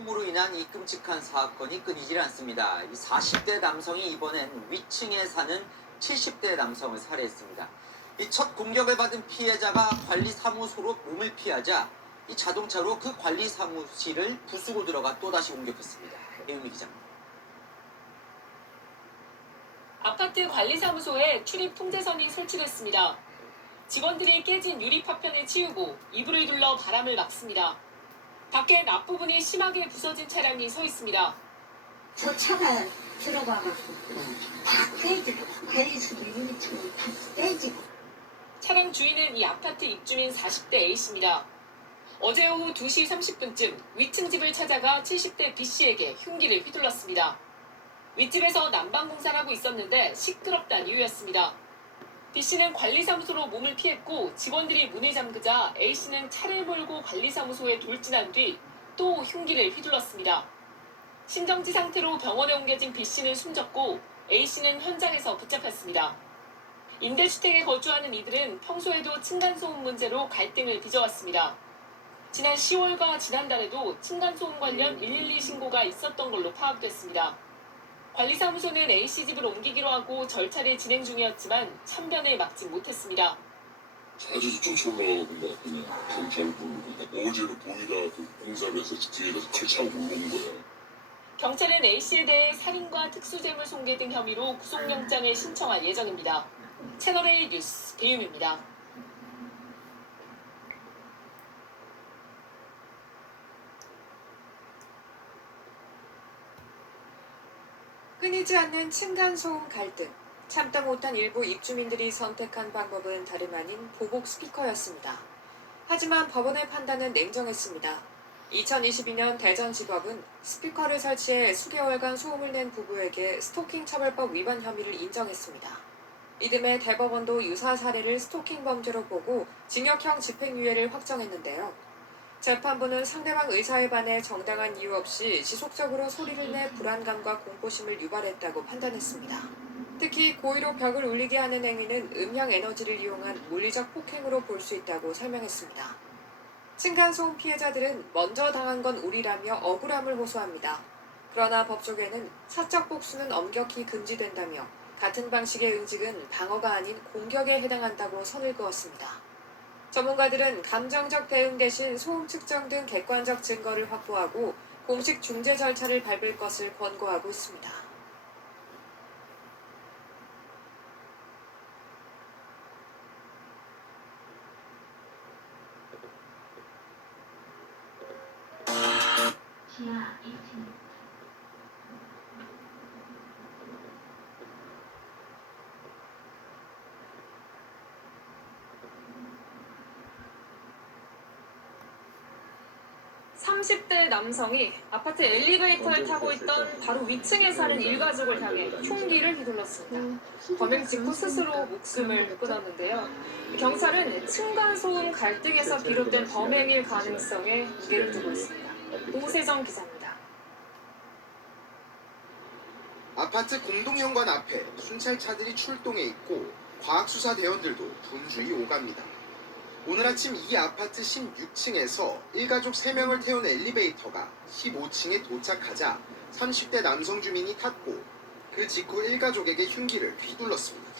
소음으로 인한 이 끔찍한 사건이 끊이질 않습니다. 이 40대 남성이 이번엔 위층에 사는 70대 남성을 살해했습니다. 이 첫 공격을 받은 피해자가 관리사무소로 몸을 피하자 이 자동차로 그 관리사무실을 부수고 들어가 또다시 공격했습니다. 배윤미 기자입니다. 아파트 관리사무소에 출입 통제선이 설치됐습니다. 직원들이 깨진 유리 파편을 치우고 이불을 둘러 바람을 막습니다. 밖엔 앞부분이 심하게 부서진 차량이 서 있습니다. 저 차가 들어가갖고 다 깨지고 관리수도 유리창이 다 깨지고. 차량 주인은 이 아파트 입주민 40대 A씨입니다. 어제 오후 2시 30분쯤 위층 집을 찾아가 70대 B씨에게 흉기를 휘둘렀습니다. 윗집에서 난방공사를 하고 있었는데 시끄럽다는 이유였습니다. B씨는 관리사무소로 몸을 피했고 직원들이 문을 잠그자 A씨는 차를 몰고 관리사무소에 돌진한 뒤 또 흉기를 휘둘렀습니다. 심정지 상태로 병원에 옮겨진 B씨는 숨졌고 A씨는 현장에서 붙잡혔습니다. 임대주택에 거주하는 이들은 평소에도 층간소음 문제로 갈등을 빚어왔습니다. 지난 10월과 지난달에도 층간소음 관련 112 신고가 있었던 걸로 파악됐습니다. 관리사무소는 A씨 집을 옮기기로 하고 절차를 진행 중이었지만 참변을 막지 못했습니다. 아주 쫓아올라가고 막 그냥 경찰 부르고 어제는 보이다 그 공사를 해서 뒤에서 칼차고 올라온 거야. 경찰은 A씨에 대해 살인과 특수재물 손괴 등 혐의로 구속영장을 신청할 예정입니다. 채널A 뉴스 배윤미입니다. 끊이지 않는 층간소음 갈등. 참다 못한 일부 입주민들이 선택한 방법은 다름 아닌 보복 스피커였습니다. 하지만 법원의 판단은 냉정했습니다. 2022년 대전지법은 스피커를 설치해 수개월간 소음을 낸 부부에게 스토킹 처벌법 위반 혐의를 인정했습니다. 이듬해 대법원도 유사 사례를 스토킹 범죄로 보고 징역형 집행유예를 확정했는데요. 재판부는 상대방 의사에 반해 정당한 이유 없이 지속적으로 소리를 내 불안감과 공포심을 유발했다고 판단했습니다. 특히 고의로 벽을 울리게 하는 행위는 음향 에너지를 이용한 물리적 폭행으로 볼 수 있다고 설명했습니다. 층간소음 피해자들은 먼저 당한 건 우리라며 억울함을 호소합니다. 그러나 법조계는 사적 복수는 엄격히 금지된다며 같은 방식의 응직은 방어가 아닌 공격에 해당한다고 선을 그었습니다. 전문가들은 감정적 대응 대신 소음 측정 등 객관적 증거를 확보하고 공식 중재 절차를 밟을 것을 권고하고 있습니다. 지하 1층. 30대 남성이 아파트 엘리베이터를 타고 있던 바로 위층에 사는 일가족을 향해 흉기를 휘둘렀습니다. 범행 직후 스스로 목숨을 끊었는데요. 경찰은 층간소음 갈등에서 비롯된 범행일 가능성에 무게를 두고 있습니다. 오세정 기자입니다. 아파트 공동현관 앞에 순찰차들이 출동해 있고 과학수사대원들도 분주히 오갑니다. 오늘 아침 이 아파트 16층에서 일가족 3명을 태운 엘리베이터가 15층에 도착하자 30대 남성 주민이 탔고 그 직후 일가족에게 흉기를 휘둘렀습니다.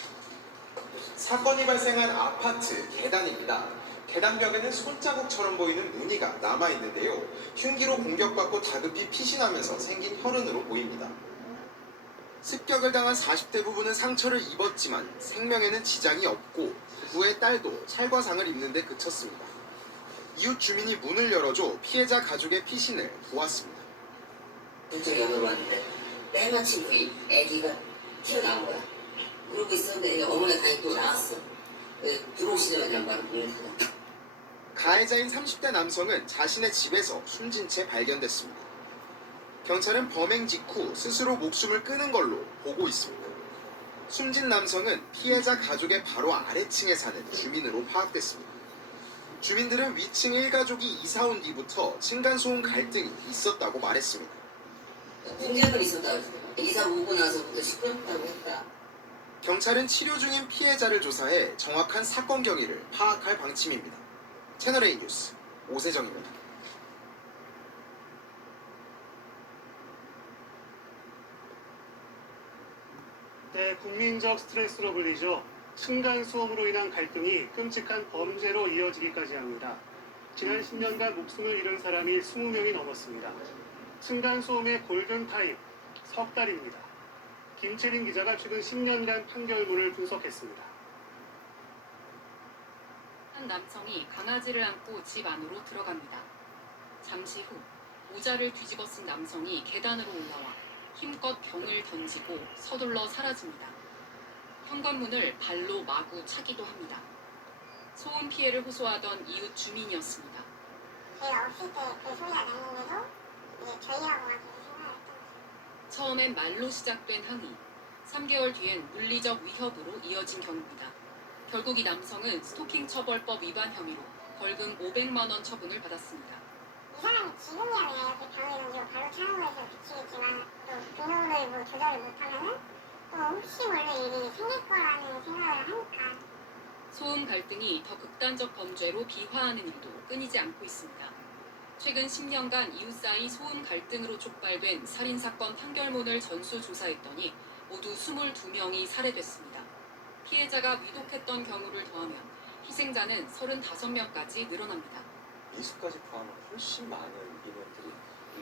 사건이 발생한 아파트 계단입니다. 계단벽에는 손자국처럼 보이는 무늬가 남아있는데요. 흉기로 공격받고 다급히 피신하면서 생긴 혈흔으로 보입니다. 습격을 당한 40대 부부는 상처를 입었지만 생명에는 지장이 없고 부부의 딸도 찰과상을 입는 데 그쳤습니다. 이웃 주민이 문을 열어줘 피해자 가족의 피신을 보았습니다. 문짝이 안 들어왔는데 때마침 그 애기가 튀어나온 거야. 그러고 있었는데 어머니가 다시 또 나왔어. 들어오시자마자 바로 문을 닫아. 가해자인 30대 남성은 자신의 집에서 숨진 채 발견됐습니다. 경찰은 범행 직후 스스로 목숨을 끊은 걸로 보고 있습니다. 숨진 남성은 피해자 가족의 바로 아래층에 사는 주민으로 파악됐습니다. 주민들은 위층 일가족이 이사 온 뒤부터 층간소음 갈등이 있었다고 말했습니다. 문제가 있었다. 이사 오고 나서부터 시끄럽다고 했다. 경찰은 치료 중인 피해자를 조사해 정확한 사건 경위를 파악할 방침입니다. 채널A 뉴스 오세정입니다. 네, 국민적 스트레스로 불리죠. 층간소음으로 인한 갈등이 끔찍한 범죄로 이어지기까지 합니다. 지난 10년간 목숨을 잃은 사람이 20명이 넘었습니다. 층간소음의 골든타임, 석 달입니다. 김채린 기자가 최근 10년간 판결문을 분석했습니다. 한 남성이 강아지를 안고 집 안으로 들어갑니다. 잠시 후 모자를 뒤집어 쓴 남성이 계단으로 올라와 힘껏 병을 던지고 서둘러 사라집니다. 현관문을 발로 마구 차기도 합니다. 소음 피해를 호소하던 이웃 주민이었습니다. 저희 없을 때 그 소리가 났는데도 이제 저희하고 와서 생각했던 처음엔 말로 시작된 항의, 3개월 뒤엔 물리적 위협으로 이어진 경우입니다. 결국 이 남성은 스토킹 처벌법 위반 혐의로 벌금 500만 원 처분을 받았습니다. 이 사람이 지금이야 내가 이렇게 병을 던지고 발로 차는 거에서 그치겠지만 또 등록을 뭐 조절을 못하면은 또 혹시 몰래 일이 생길 거라는 생각을 하니까 소음 갈등이 더 극단적 범죄로 비화하는 일도 끊이지 않고 있습니다. 최근 10년간 이웃 사이 소음 갈등으로 촉발된 살인사건 판결문을 전수조사했더니 모두 22명이 살해됐습니다. 피해자가 위독했던 경우를 더하면 희생자는 35명까지 늘어납니다. 미수까지 포함한 훨씬 많은 인원들이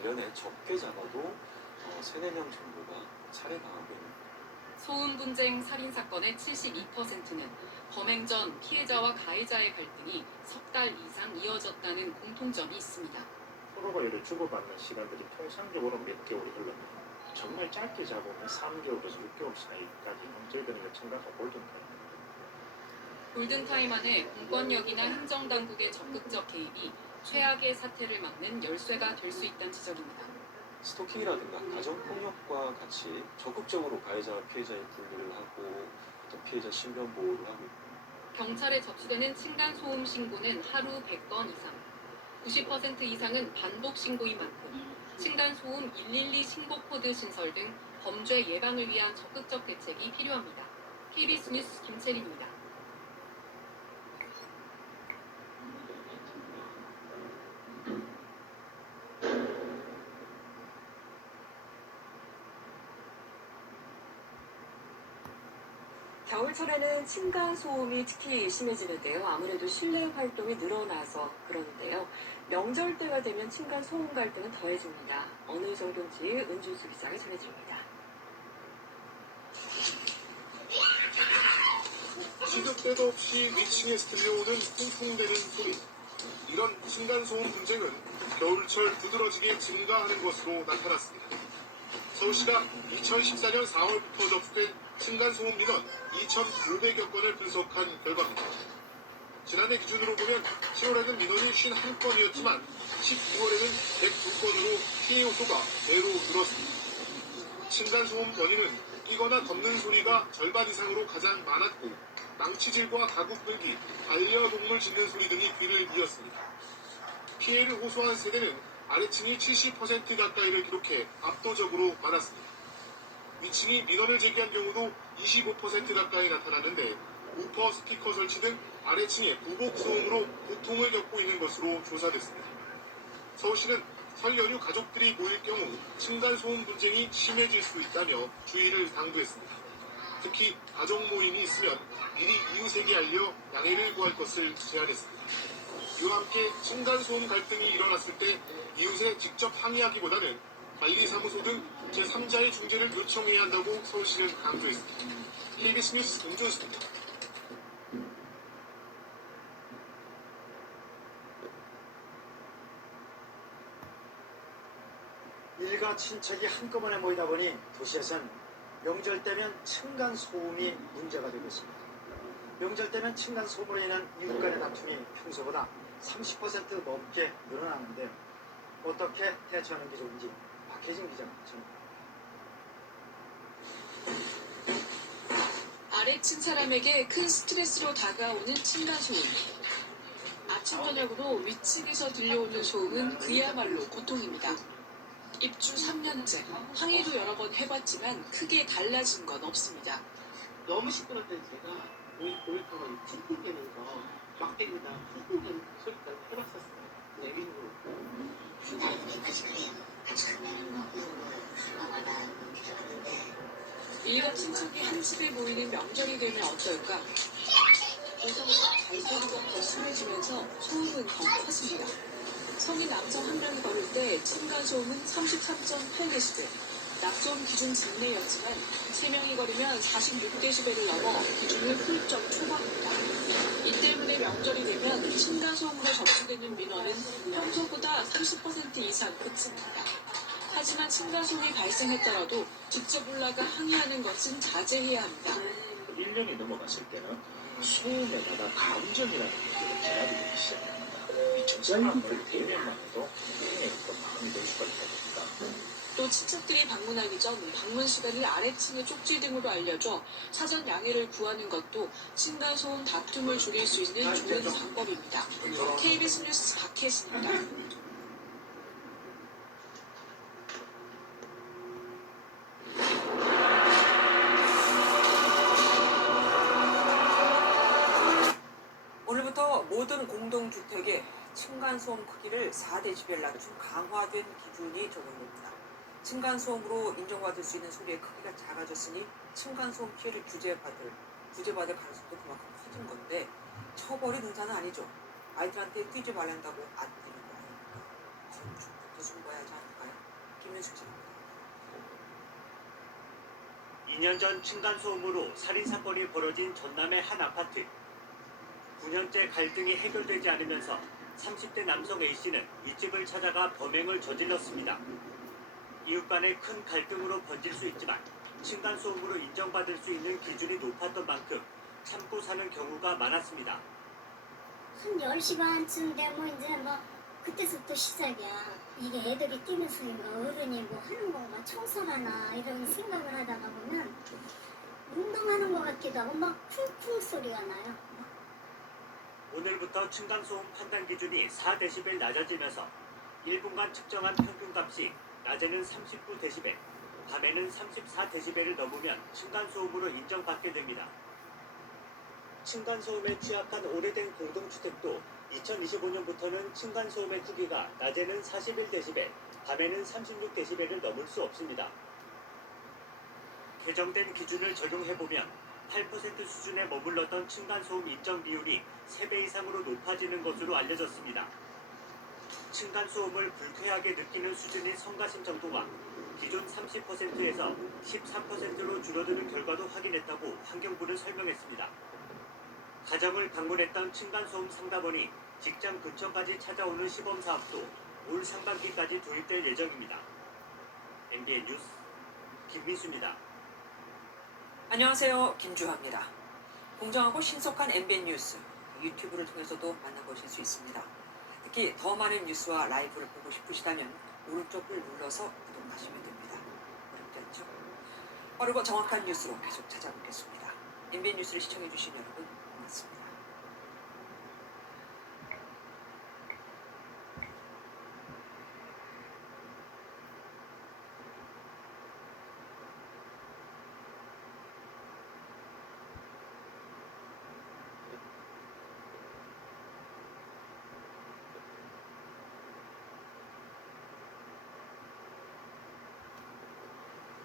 1년에 적게 잡아도 3-4명 정도가 살해당하고 있는 소음 분쟁 살인 사건의 72%는 범행 전 피해자와 가해자의 갈등이 석 달 이상 이어졌다는 공통점이 있습니다. 서로가 이를 주고받는 시간들이 통상적으로 몇 개월이 흘렀다. 정말 짧게 잡으면 3개월에서 6개월 사이까지 넘질드는 게 층간소음 골든타임. 골든타임 안에 공권력이나 행정당국의 적극적 개입이 최악의 사태를 막는 열쇠가 될 수 있다는 지적입니다. 스토킹이라든가 가정폭력과 같이 적극적으로 가해자와 피해자의 분리를 하고 어떤 피해자 신변 보호를 하고 경찰에 접수되는 층간소음 신고는 하루 100건 이상, 90% 이상은 반복 신고인 만큼 층간소음 112 신고 코드 신설 등 범죄 예방을 위한 적극적 대책이 필요합니다. KBS 뉴스 김채린입니다. 겨울철에는 층간소음이 특히 심해지는데요. 아무래도 실내 활동이 늘어나서 그러는데요. 명절 때가 되면 층간소음 갈등은 더해집니다. 어느 정도인지 은준수 기자가 전해드립니다. 시도 때도 없이 위층에서 들려오는 쿵쿵대는 소리. 이런 층간소음 분쟁은 겨울철 두드러지게 증가하는 것으로 나타났습니다. 서울시가 2014년 4월부터 접수된 층간소음 민원 2,500여 건을 분석한 결과입니다. 지난해 기준으로 보면 10월에는 민원이 51건이었지만 12월에는 102건으로 피해 요소가 배로 늘었습니다. 층간소음 원인은 끼거나 덮는 소리가 절반 이상으로 가장 많았고 망치질과 가구 끌기, 반려동물 짖는 소리 등이 귀를 이었습니다. 피해를 호소한 세대는 아래층이 70% 가까이를 기록해 압도적으로 많았습니다. 위층이 민원을 제기한 경우도 25% 가까이 나타났는데 우퍼 스피커 설치 등 아래층의 부복 소음으로 고통을 겪고 있는 것으로 조사됐습니다. 서울시는 설 연휴 가족들이 모일 경우 층간소음 분쟁이 심해질 수 있다며 주의를 당부했습니다. 특히 가족 모임이 있으면 미리 이웃에게 알려 양해를 구할 것을 제안했습니다. 이와 함께 층간소음 갈등이 일어났을 때 이웃에 직접 항의하기보다는 관리사무소 등 제3자의 중재를 요청해야 한다고 서울시는 강조했습니다. KBS 뉴스 은준수입니다. 일가 친척이 한꺼번에 모이다 보니 도시에선 명절 때면 층간소음이 문제가 되고 있습니다. 명절 때면 층간소음으로 인한 이웃 간의 다툼이 평소보다 30% 넘게 늘어나는데 어떻게 대처하는 게 좋은지 박혜진 기자가 전합니다. 아래층 사람에게 큰 스트레스로 다가오는 층간소음. 아침 저녁으로 위층에서 들려오는 소음은 그야말로 고통입니다. 입주 3년째 항의도 여러 번 해봤지만 크게 달라진 건 없습니다. 너무 시끄러울 때 제가 모니터가 팅팅대면서 막대기다 팅팅대는 소리까지 해봤었어요. 내비로. 일가 친척이 한 집에 모이는 명절이 되면 어떨까? 고성과 발소리가 더 심해지면서 소음은 더 커집니다. 성인 남성 한 명이 걸을 때 층간소음은 33.8dB, 낙소음 기준 직내였지만 3명이 걸으면 46dB를 넘어 기준을 훌쩍 초과합니다. 이 때문에 명절이 되면 층간소음으로 접수되는 민원은 평소보다 30% 이상 급증합니다. 하지만 층간소음이 발생했더라도 직접 올라가 항의하는 것은 자제해야 합니다. 1년이 넘어갔을 때는 소음에다가 감정이라는 게 전화되기 시작합니다. 위층상황을 대면만 해도 굉장히 마음이 될 수가 있다. 또 친척들이 방문하기 전 방문 시간을 아래층의 쪽지 등으로 알려줘 사전 양해를 구하는 것도 층간소음 다툼을 줄일 수 있는 좋은 방법입니다. KBS 뉴스 박혜진입니다. 오늘부터 모든 공동주택의 층간소음 크기를 4dB 낮춘 강화된 기준이 적용됩니다. 층간소음으로 인정받을 수 있는 소리의 크기가 작아졌으니 층간소음 피해를 구제받을 가능성도 그만큼 커진 건데 처벌이 능사는 아니죠. 아이들한테 뛰지 말란다고 안 뛰는 거 아닙니까? 건축부터 숨봐야지 않을까요? 김윤숙 기자입니다. 2년 전 층간소음으로 살인사건이 벌어진 전남의 한 아파트. 9년째 갈등이 해결되지 않으면서 30대 남성 A씨는 윗집을 찾아가 범행을 저질렀습니다. 이웃 간의 큰 갈등으로 번질 수 있지만 층간소음으로 인정받을 수 있는 기준이 높았던 만큼 참고 사는 경우가 많았습니다. 한 10시 반쯤 되면 이제 그때서부터 시작이야. 이게 애들이 뛰는 소리인가 어른이 뭐 하는 건가 청소하나 이런 생각을 하다가 보면 운동하는 것 같기도 하고 막 쿵쿵 소리가 나요. 오늘부터 층간소음 판단 기준이 4dB 낮아지면서 1분간 측정한 평균값이 낮에는 39dB, 밤에는 34dB를 넘으면 층간소음으로 인정받게 됩니다. 층간소음에 취약한 오래된 공동주택도 2025년부터는 층간소음의 크기가 낮에는 41dB, 밤에는 36dB를 넘을 수 없습니다. 개정된 기준을 적용해보면 8% 수준에 머물렀던 층간소음 인정 비율이 3배 이상으로 높아지는 것으로 알려졌습니다. 층간소음을 불쾌하게 느끼는 수준인 성가신 정도가 기존 30%에서 13%로 줄어드는 결과도 확인했다고 환경부는 설명했습니다. 가정을 방문했던 층간소음 상담원이 직장 근처까지 찾아오는 시범사업도 올 상반기까지 도입될 예정입니다. MBN 뉴스 김민수입니다. 안녕하세요. 김주하입니다. 공정하고 신속한 MBN 뉴스 유튜브를 통해서도 만나보실 수 있습니다. 특히 더 많은 뉴스와 라이브를 보고 싶으시다면 오른쪽을 눌러서 구독하시면 됩니다. 어렵지 않죠? 빠르고 정확한 뉴스로 계속 찾아보겠습니다. MBN 뉴스를 시청해주신 여러분 고맙습니다.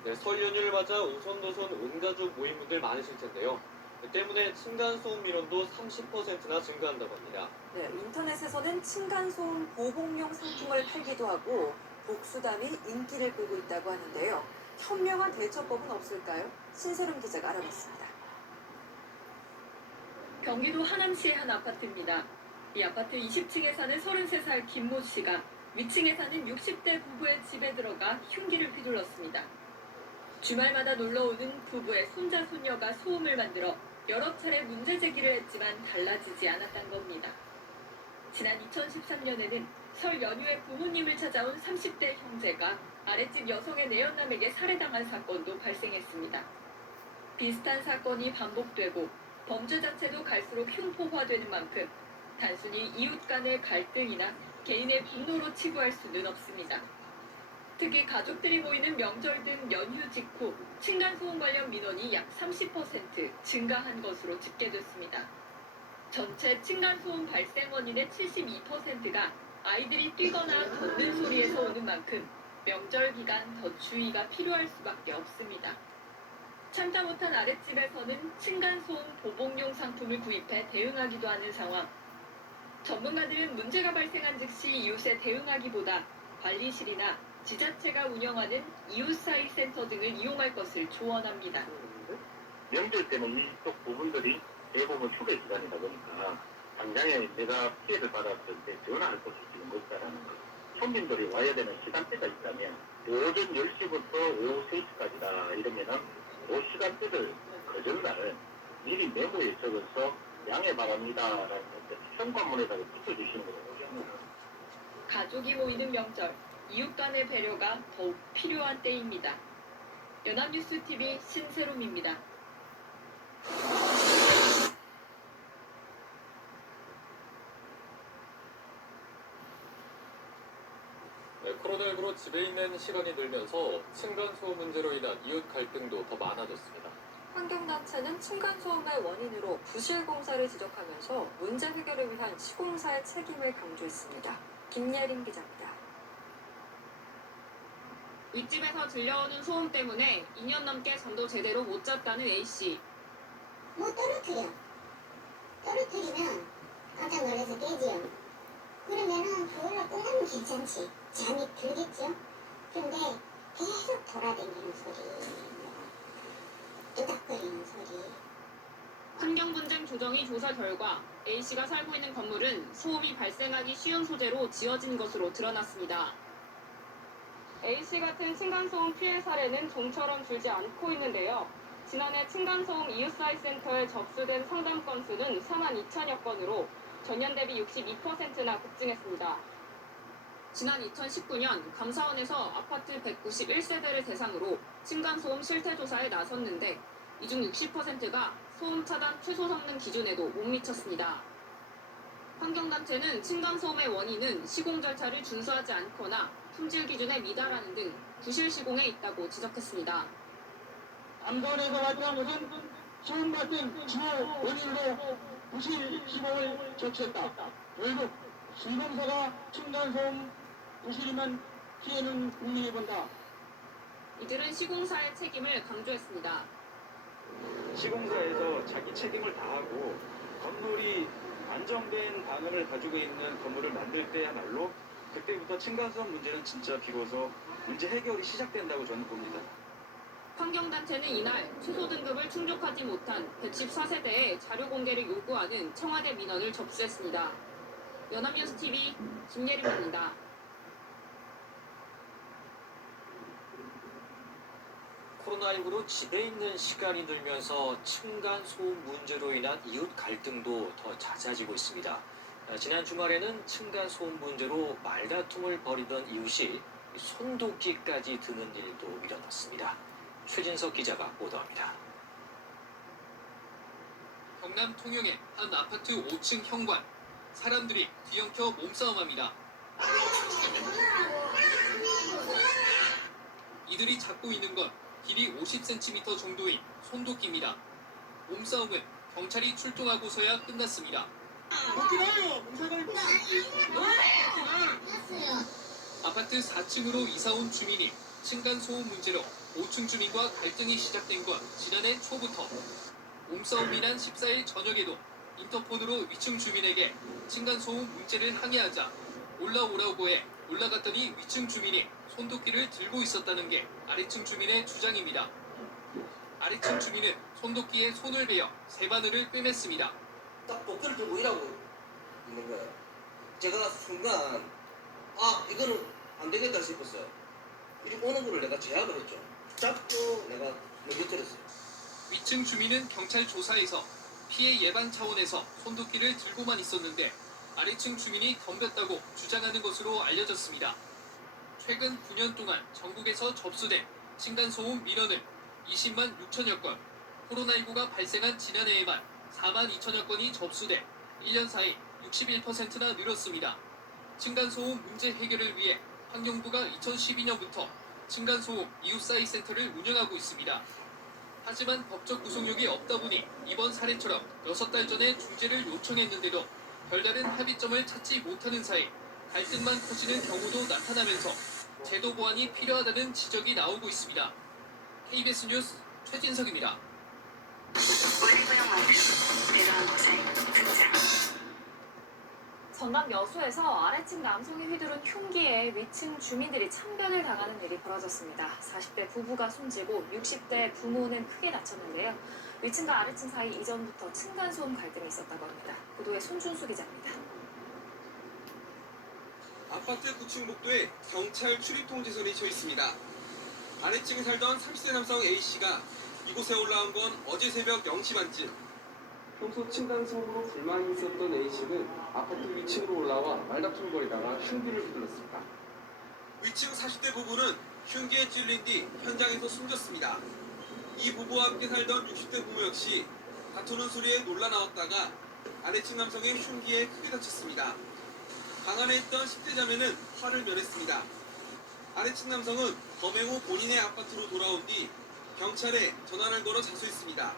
네, 설 연휴를 맞아 오손도손 온가족 모임분들 많으실 텐데요. 때문에 층간소음 민원도 30%나 증가한다고 합니다. 네, 인터넷에서는 층간소음 보복용 상품을 팔기도 하고 복수담이 인기를 끌고 있다고 하는데요. 현명한 대처법은 없을까요? 신세롬 기자가 알아봤습니다. 경기도 하남시의 한 아파트입니다. 이 아파트 20층에 사는 33살 김모 씨가 위층에 사는 60대 부부의 집에 들어가 흉기를 휘둘렀습니다. 주말마다 놀러오는 부부의 손자 손녀가 소음을 만들어 여러 차례 문제 제기를 했지만 달라지지 않았던 겁니다. 지난 2013년에는 설 연휴에 부모님을 찾아온 30대 형제가 아랫집 여성의 내연남에게 살해당한 사건도 발생했습니다. 비슷한 사건이 반복되고 범죄 자체도 갈수록 흉포화되는 만큼 단순히 이웃 간의 갈등이나 개인의 분노로 치부할 수는 없습니다. 특히 가족들이 모이는 명절 등 연휴 직후 층간소음 관련 민원이 약 30% 증가한 것으로 집계됐습니다. 전체 층간소음 발생 원인의 72%가 아이들이 뛰거나 걷는 소리에서 오는 만큼 명절 기간 더 주의가 필요할 수밖에 없습니다. 참다 못한 아랫집에서는 층간소음 보복용 상품을 구입해 대응하기도 하는 상황. 전문가들은 문제가 발생한 즉시 이웃에 대응하기보다 관리실이나 지자체가 운영하는 이웃 사이 센터 등을 이용할 것을 조언합니다. 명절 때는 이쪽 부분들이 대부분 휴게 기간이다 보니까 당장에 내가 피해를 받았을 때 전화할 곳이 지금 없다라는 거. 손님들이 와야 되는 시간대가 있다면 오전 10시부터 오후 3시까지다 이러면은 그 시간대를 그 전날 미리 메모에 적어서 양해 바랍니다라는 현관문에다가 붙여주시는 거예요. 가족이 모이는 명절, 이웃 간의 배려가 더욱 필요한 때입니다. 연합뉴스TV 신세롬입니다. 네, 코로나19로 집에 있는 시간이 늘면서 층간소음 문제로 인한 이웃 갈등도 더 많아졌습니다. 환경단체는 층간소음의 원인으로 부실공사를 지적하면서 문제 해결을 위한 시공사의 책임을 강조했습니다. 김예린 기자입니다. 윗집에서 들려오는 소음 때문에 2년 넘게 잠도 제대로 못 잤다는 A씨. 뭐 떨어뜨리면 깜짝 놀라서 깨지요. 그러면은 그걸로 끝나면 괜찮지. 잠이 들겠죠. 근데 계속 돌아다니는 소리, 뚜닥거리는 소리. 환경분쟁 조정위 조사 결과 A씨가 살고 있는 건물은 소음이 발생하기 쉬운 소재로 지어진 것으로 드러났습니다. A씨 같은 층간소음 피해 사례는 좀처럼 줄지 않고 있는데요. 지난해 층간소음 이웃사회센터에 접수된 상담 건수는 4만 2천여 건으로 전년 대비 62%나 급증했습니다. 지난 2019년 감사원에서 아파트 191세대를 대상으로 층간소음 실태조사에 나섰는데 이 중 60%가 소음 차단 최소 성능 기준에도 못 미쳤습니다. 환경단체는 층간소음의 원인은 시공 절차를 준수하지 않거나 품질 기준에 미달하는 등 부실 시공에 있다고 지적했습니다. 감사원에서 발표한 것은 소음 같은 주요 원인으로 부실 시공을 조치했다. 결국 시공사가 층간소음 부실이면 피해는 국민이 본다. 이들은 시공사의 책임을 강조했습니다. 시공사에서 자기 책임을 다하고 건물이 안정된 방음을 가지고 있는 건물을 만들 때야말로 그때부터 층간소음 문제는 진짜 비로소 문제 해결이 시작된다고 저는 봅니다. 환경단체는 이날 최소 등급을 충족하지 못한 114세대의 자료 공개를 요구하는 청와대 민원을 접수했습니다. 연합뉴스TV 김예림입니다. 코로나19로 집에 있는 시간이 늘면서 층간소음 문제로 인한 이웃 갈등도 더 잦아지고 있습니다. 지난 주말에는 층간소음 문제로 말다툼을 벌이던 이웃이 손도끼까지 드는 일도 일어났습니다. 최진석 기자가 보도합니다. 경남 통영의 한 아파트 5층 현관. 사람들이 뒤엉켜 몸싸움합니다. 이들이 잡고 있는 건 길이 50cm 정도인 손도끼입니다. 몸싸움은 경찰이 출동하고서야 끝났습니다. 아파트 4층으로 이사온 주민이 층간소음 문제로 5층 주민과 갈등이 시작된 건 지난해 초부터. 몸싸움이 난 14일 저녁에도 인터폰으로 위층 주민에게 층간소음 문제를 항의하자 올라오라고 해 올라갔더니 위층 주민이 손도끼를 들고 있었다는 게 아래층 주민의 주장입니다. 아래층 주민은 손도끼에 손을 베어 새 바늘을 꿰맸습니다. 딱 복근을 들고 일하고 있는 거예요. 제가 순간 이거는 안 되겠다 싶었어요. 이리 오는 거를 내가 제압을 했죠. 잡고 내가 넘겨뜨렸어요. 위층 주민은 경찰 조사에서 피해 예방 차원에서 손도끼를 들고만 있었는데 아래층 주민이 덤볐다고 주장하는 것으로 알려졌습니다. 최근 9년 동안 전국에서 접수된 층간소음 민원은 20만 6천여 건, 코로나19가 발생한 지난해에만 4만 2천여 건이 접수돼 1년 사이 61%나 늘었습니다. 층간소음 문제 해결을 위해 환경부가 2012년부터 층간소음 이웃사이 센터를 운영하고 있습니다. 하지만 법적 구속력이 없다 보니 이번 사례처럼 6달 전에 중재를 요청했는데도 별다른 합의점을 찾지 못하는 사이 갈등만 커지는 경우도 나타나면서 제도 보완이 필요하다는 지적이 나오고 있습니다. KBS 뉴스 최진석입니다. 전남 여수에서 아래층 남성이 휘두른 흉기에 위층 주민들이 참변을 당하는 일이 벌어졌습니다. 40대 부부가 숨지고 60대 부모는 크게 다쳤는데요. 위층과 아래층 사이 이전부터 층간소음 갈등이 있었다고 합니다. 보도에 손준수 기자입니다. 아파트 9층 복도에 경찰 출입 통제선이 쳐 있습니다. 아래층에 살던 30대 남성 A씨가 이곳에 올라온 건 어제 새벽 0시 반쯤. 평소 층간소음으로 불만이 있었던 A씨는 아파트 위층으로 올라와 말다툼거리다가 흉기를 휘둘렀습니다. 위층 40대 부부는 흉기에 찔린 뒤 현장에서 숨졌습니다. 이 부부와 함께 살던 60대 부모 역시 다투는 소리에 놀라 나왔다가 아래층 남성의 흉기에 크게 다쳤습니다. 방 안에 있던 10대 자매는 화를 면했습니다. 아래층 남성은 범행 후 본인의 아파트로 돌아온 뒤 경찰에 전화를 걸어 자수했습니다.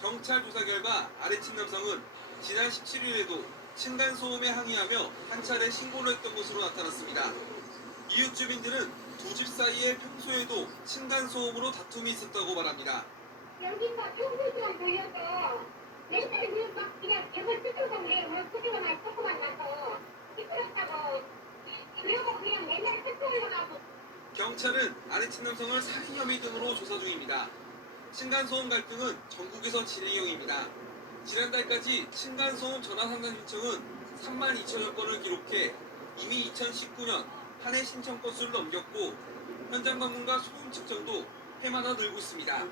경찰 조사 결과 아래층 남성은 지난 17일에도 층간소음에 항의하며 한 차례 신고를 했던 것으로 나타났습니다. 이웃 주민들은 두 집 사이에 평소에도 층간소음으로 다툼이 있었다고 말합니다. 여기서 평소처럼 들려서 맨날 막 그냥 벽을 뜯어서 그래. 뭐 소리가 날 조금만 나서 시끄럽다고 그러고 그냥 맨날 뜯어오려고. 경찰은 아래층 남성을 살인 혐의 등으로 조사 중입니다. 층간소음 갈등은 전국에서 진행형입니다. 지난달까지 층간소음 전화 상담 신청은 32,000여 건을 기록해 이미 2019년 한 해 신청 건수를 넘겼고 현장 방문과 소음 측정도 해마다 늘고 있습니다.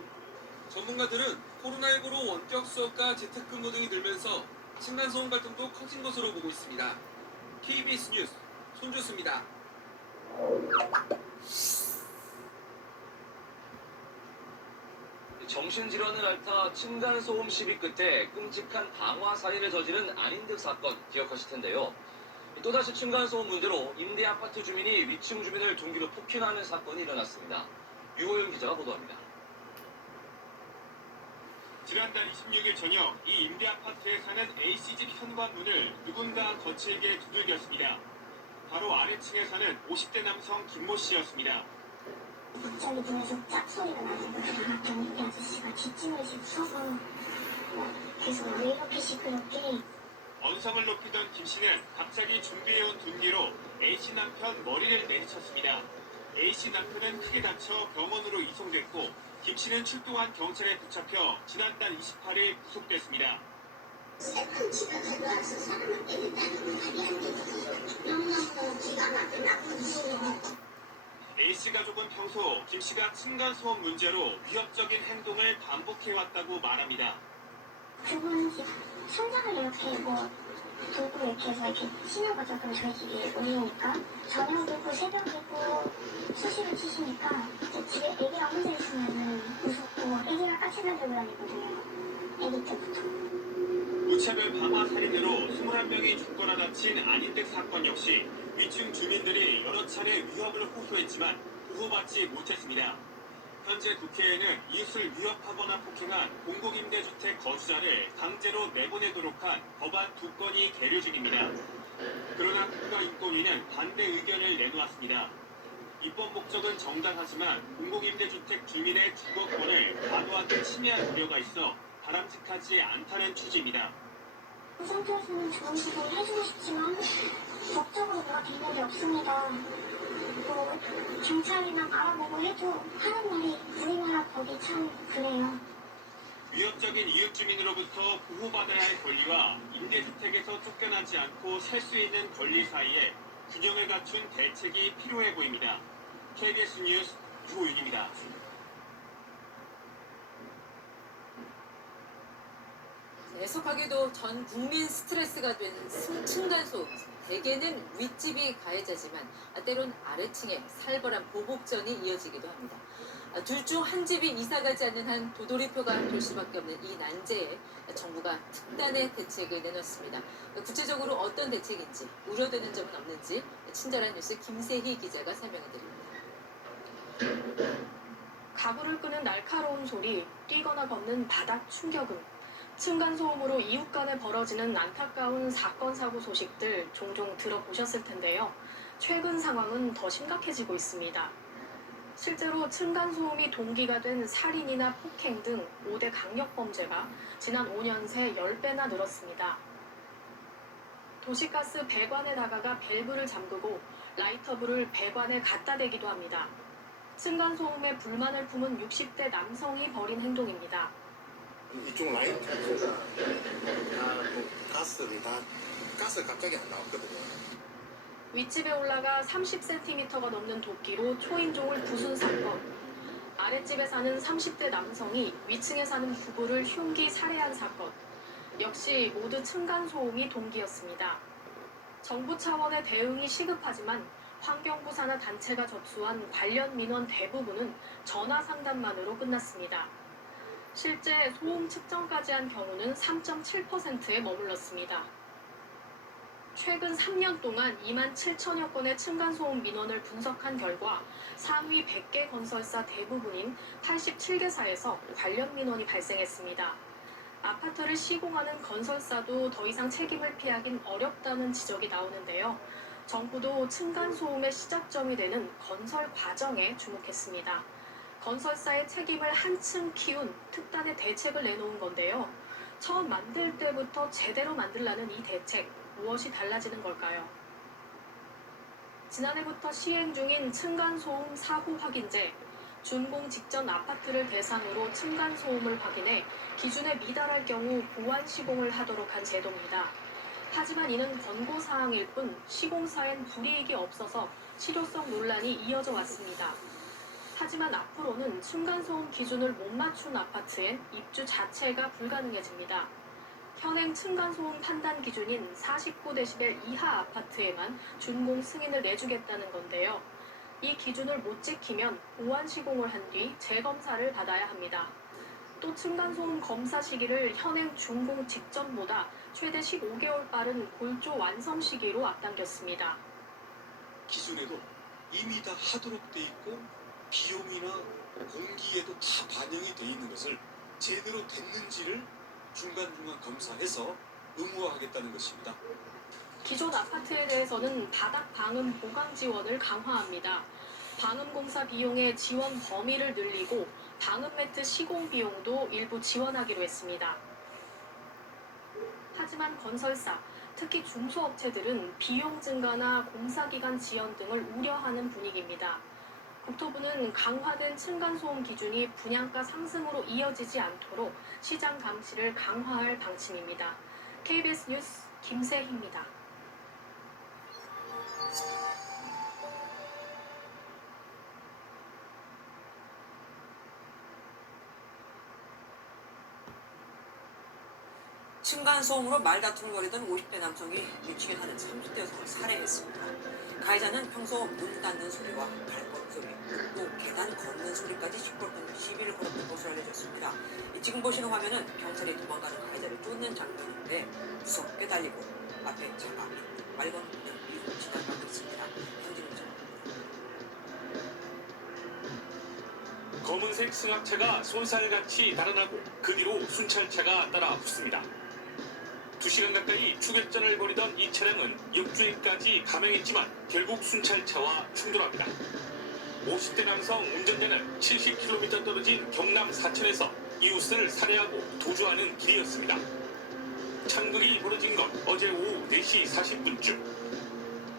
전문가들은 코로나19로 원격 수업과 재택근무 등이 늘면서 층간소음 갈등도 커진 것으로 보고 있습니다. KBS 뉴스 손주수입니다. 정신질환을 앓다 층간소음 시비 끝에 끔찍한 방화 살인을 저지른 안인득 사건 기억하실 텐데요. 또다시 층간소음 문제로 임대 아파트 주민이 위층 주민을 둔기로 폭행하는 사건이 일어났습니다. 유호영 기자가 보도합니다. 지난달 26일 저녁 이 임대 아파트에 사는 A씨집 현관문을 누군가 거칠게 두들겼습니다. 바로 아래층에 사는 50대 남성 김모 씨였습니다. 갑자기 문에서 짭소리가 나니까 이 아저씨가 뒷짐을 지고 서서 계속 왜 이렇게 시끄럽게. 언성을 높이던 김 씨는 갑자기 준비해온 둔기로 A씨 남편 머리를 내리쳤습니다. A씨 남편은 크게 다쳐 병원으로 이송됐고 김 씨는 출동한 경찰에 붙잡혀 지난달 28일 구속됐습니다. 새판치가 가져와서 사람을 때린다는 건 말이 안 되지. 너무너무 기가 막힌 나쁜 짓이에요. A씨 가족은 평소 김 씨가 층간소음 문제로 위협적인 행동을 반복해왔다고 말합니다. 그분은 천장을 이렇게 돌고 이렇게 해서 이렇게 치는 거죠. 그럼 저희 집이 울리니까 저녁이고 새벽이고 수시로 치시니까 집에 애기랑 혼자 있으면은 무섭고 애기가 까칠한 들고 다니거든요. 애기 때부터. 무차별 방화 살인으로 21명이 죽거나 다친 안인택 사건 역시 위층 주민들이 여러 차례 위협을 호소했지만 보호받지 못했습니다. 현재 국회에는 이웃을 위협하거나 폭행한 공공임대주택 거주자를 강제로 내보내도록 한 법안 2건이 계류 중입니다. 그러나 국가인권위는 반대 의견을 내놓았습니다. 입법 목적은 정당하지만 공공임대주택 주민의 주거권을 과도하게 침해할 우려가 있어 바람직하지 않다는 취지입니다. 이 상태에서는 좋은 시도를 해주고 싶지만 법적으로 뭐가 된 적이 없습니다. 뭐 경찰이나 알아보고 해줘 하는 말이 우리나라 법이 참 그래요. 위협적인 이웃 주민으로부터 보호받아야 할 권리와 임대주택에서 쫓겨나지 않고 살 수 있는 권리 사이에 균형을 갖춘 대책이 필요해 보입니다. KBS 뉴스 유호윤입니다. 애석하게도 전 국민 스트레스가 된 층간소음. 대개는 윗집이 가해자지만 때론 아래층에 살벌한 보복전이 이어지기도 합니다. 둘 중 한 집이 이사가지 않는 한 도돌이표가 될 수밖에 없는 이 난제에 정부가 특단의 대책을 내놨습니다. 구체적으로 어떤 대책인지 우려되는 점은 없는지 친절한 뉴스 김세희 기자가 설명해 드립니다. 가구를 끄는 날카로운 소리, 뛰거나 걷는 바닥 충격음. 층간소음으로 이웃 간에 벌어지는 안타까운 사건 사고 소식들 종종 들어보셨을 텐데요. 최근 상황은 더 심각해지고 있습니다. 실제로 층간소음이 동기가 된 살인이나 폭행 등 5대 강력범죄가 지난 5년 새 10배나 늘었습니다. 도시가스 배관에 다가가 밸브를 잠그고 라이터불을 배관에 갖다 대기도 합니다. 층간소음에 불만을 품은 60대 남성이 벌인 행동입니다. 이쪽 라이트가 가스 갑자기 안 나왔거든요. 윗집에 올라가 30cm가 넘는 도끼로 초인종을 부순 사건. 아랫집에 사는 30대 남성이 위층에 사는 부부를 흉기 살해한 사건. 역시 모두 층간소음이 동기였습니다. 정부 차원의 대응이 시급하지만 환경부 산하 단체가 접수한 관련 민원 대부분은 전화 상담만으로 끝났습니다. 실제 소음 측정까지 한 경우는 3.7%에 머물렀습니다. 최근 3년 동안 2만 7천여 건의 층간소음 민원을 분석한 결과 상위 100개 건설사 대부분인 87개사에서 관련 민원이 발생했습니다. 아파트를 시공하는 건설사도 더 이상 책임을 피하긴 어렵다는 지적이 나오는데요. 정부도 층간소음의 시작점이 되는 건설 과정에 주목했습니다. 건설사의 책임을 한층 키운 특단의 대책을 내놓은 건데요. 처음 만들 때부터 제대로 만들라는 이 대책, 무엇이 달라지는 걸까요? 지난해부터 시행 중인 층간소음 사후 확인제, 준공 직전 아파트를 대상으로 층간소음을 확인해 기준에 미달할 경우 보완 시공을 하도록 한 제도입니다. 하지만 이는 권고사항일 뿐 시공사엔 불이익이 없어서 실효성 논란이 이어져 왔습니다. 하지만 앞으로는 층간소음 기준을 못 맞춘 아파트엔 입주 자체가 불가능해집니다. 현행 층간소음 판단 기준인 49데시벨 이하 아파트에만 준공 승인을 내주겠다는 건데요. 이 기준을 못 지키면 보완 시공을 한 뒤 재검사를 받아야 합니다. 또 층간소음 검사 시기를 현행 준공 직전보다 최대 15개월 빠른 골조 완성 시기로 앞당겼습니다. 기존에도 이미 다 하도록 돼 있고 비용이나 공기에도 다 반영이 돼 있는 것을 제대로 됐는지를 중간중간 검사해서 의무화하겠다는 것입니다. 기존 아파트에 대해서는 바닥 방음 보강 지원을 강화합니다. 방음 공사 비용의 지원 범위를 늘리고 방음 매트 시공 비용도 일부 지원하기로 했습니다. 하지만 건설사, 특히 중소업체들은 비용 증가나 공사기간 지연 등을 우려하는 분위기입니다. 국토부는 강화된 층간소음 기준이 분양가 상승으로 이어지지 않도록 시장 감시를 강화할 방침입니다. KBS 뉴스 김세희입니다. 층간소음으로 말다툼을 벌이던 50대 남성이 위층에 사는 30대 여성을 살해했습니다. 가해자는 평소 문 닫는 소리와 발걸음 소리, 또 계단 걷는 소리까지 시끄럽던 시비를 걸었던 것으로 알려졌습니다. 지금 보시는 화면은 경찰이 도망가는 가해자를 쫓는 장면인데 무섭게 달리고 앞에 차가 말건 그냥 밀고 지나가고 있습니다. 현진우 기자. 검은색 승합차가 쏜살같이 달아나고 그 뒤로 순찰차가 따라 붙습니다. 2시간 가까이 추격전을 벌이던 이 차량은 역주행까지 감행했지만 결국 순찰차와 충돌합니다. 50대 남성 운전자는 70km 떨어진 경남 사천에서 이웃을 살해하고 도주하는 길이었습니다. 창극이 벌어진 건 어제 오후 4시 40분쯤.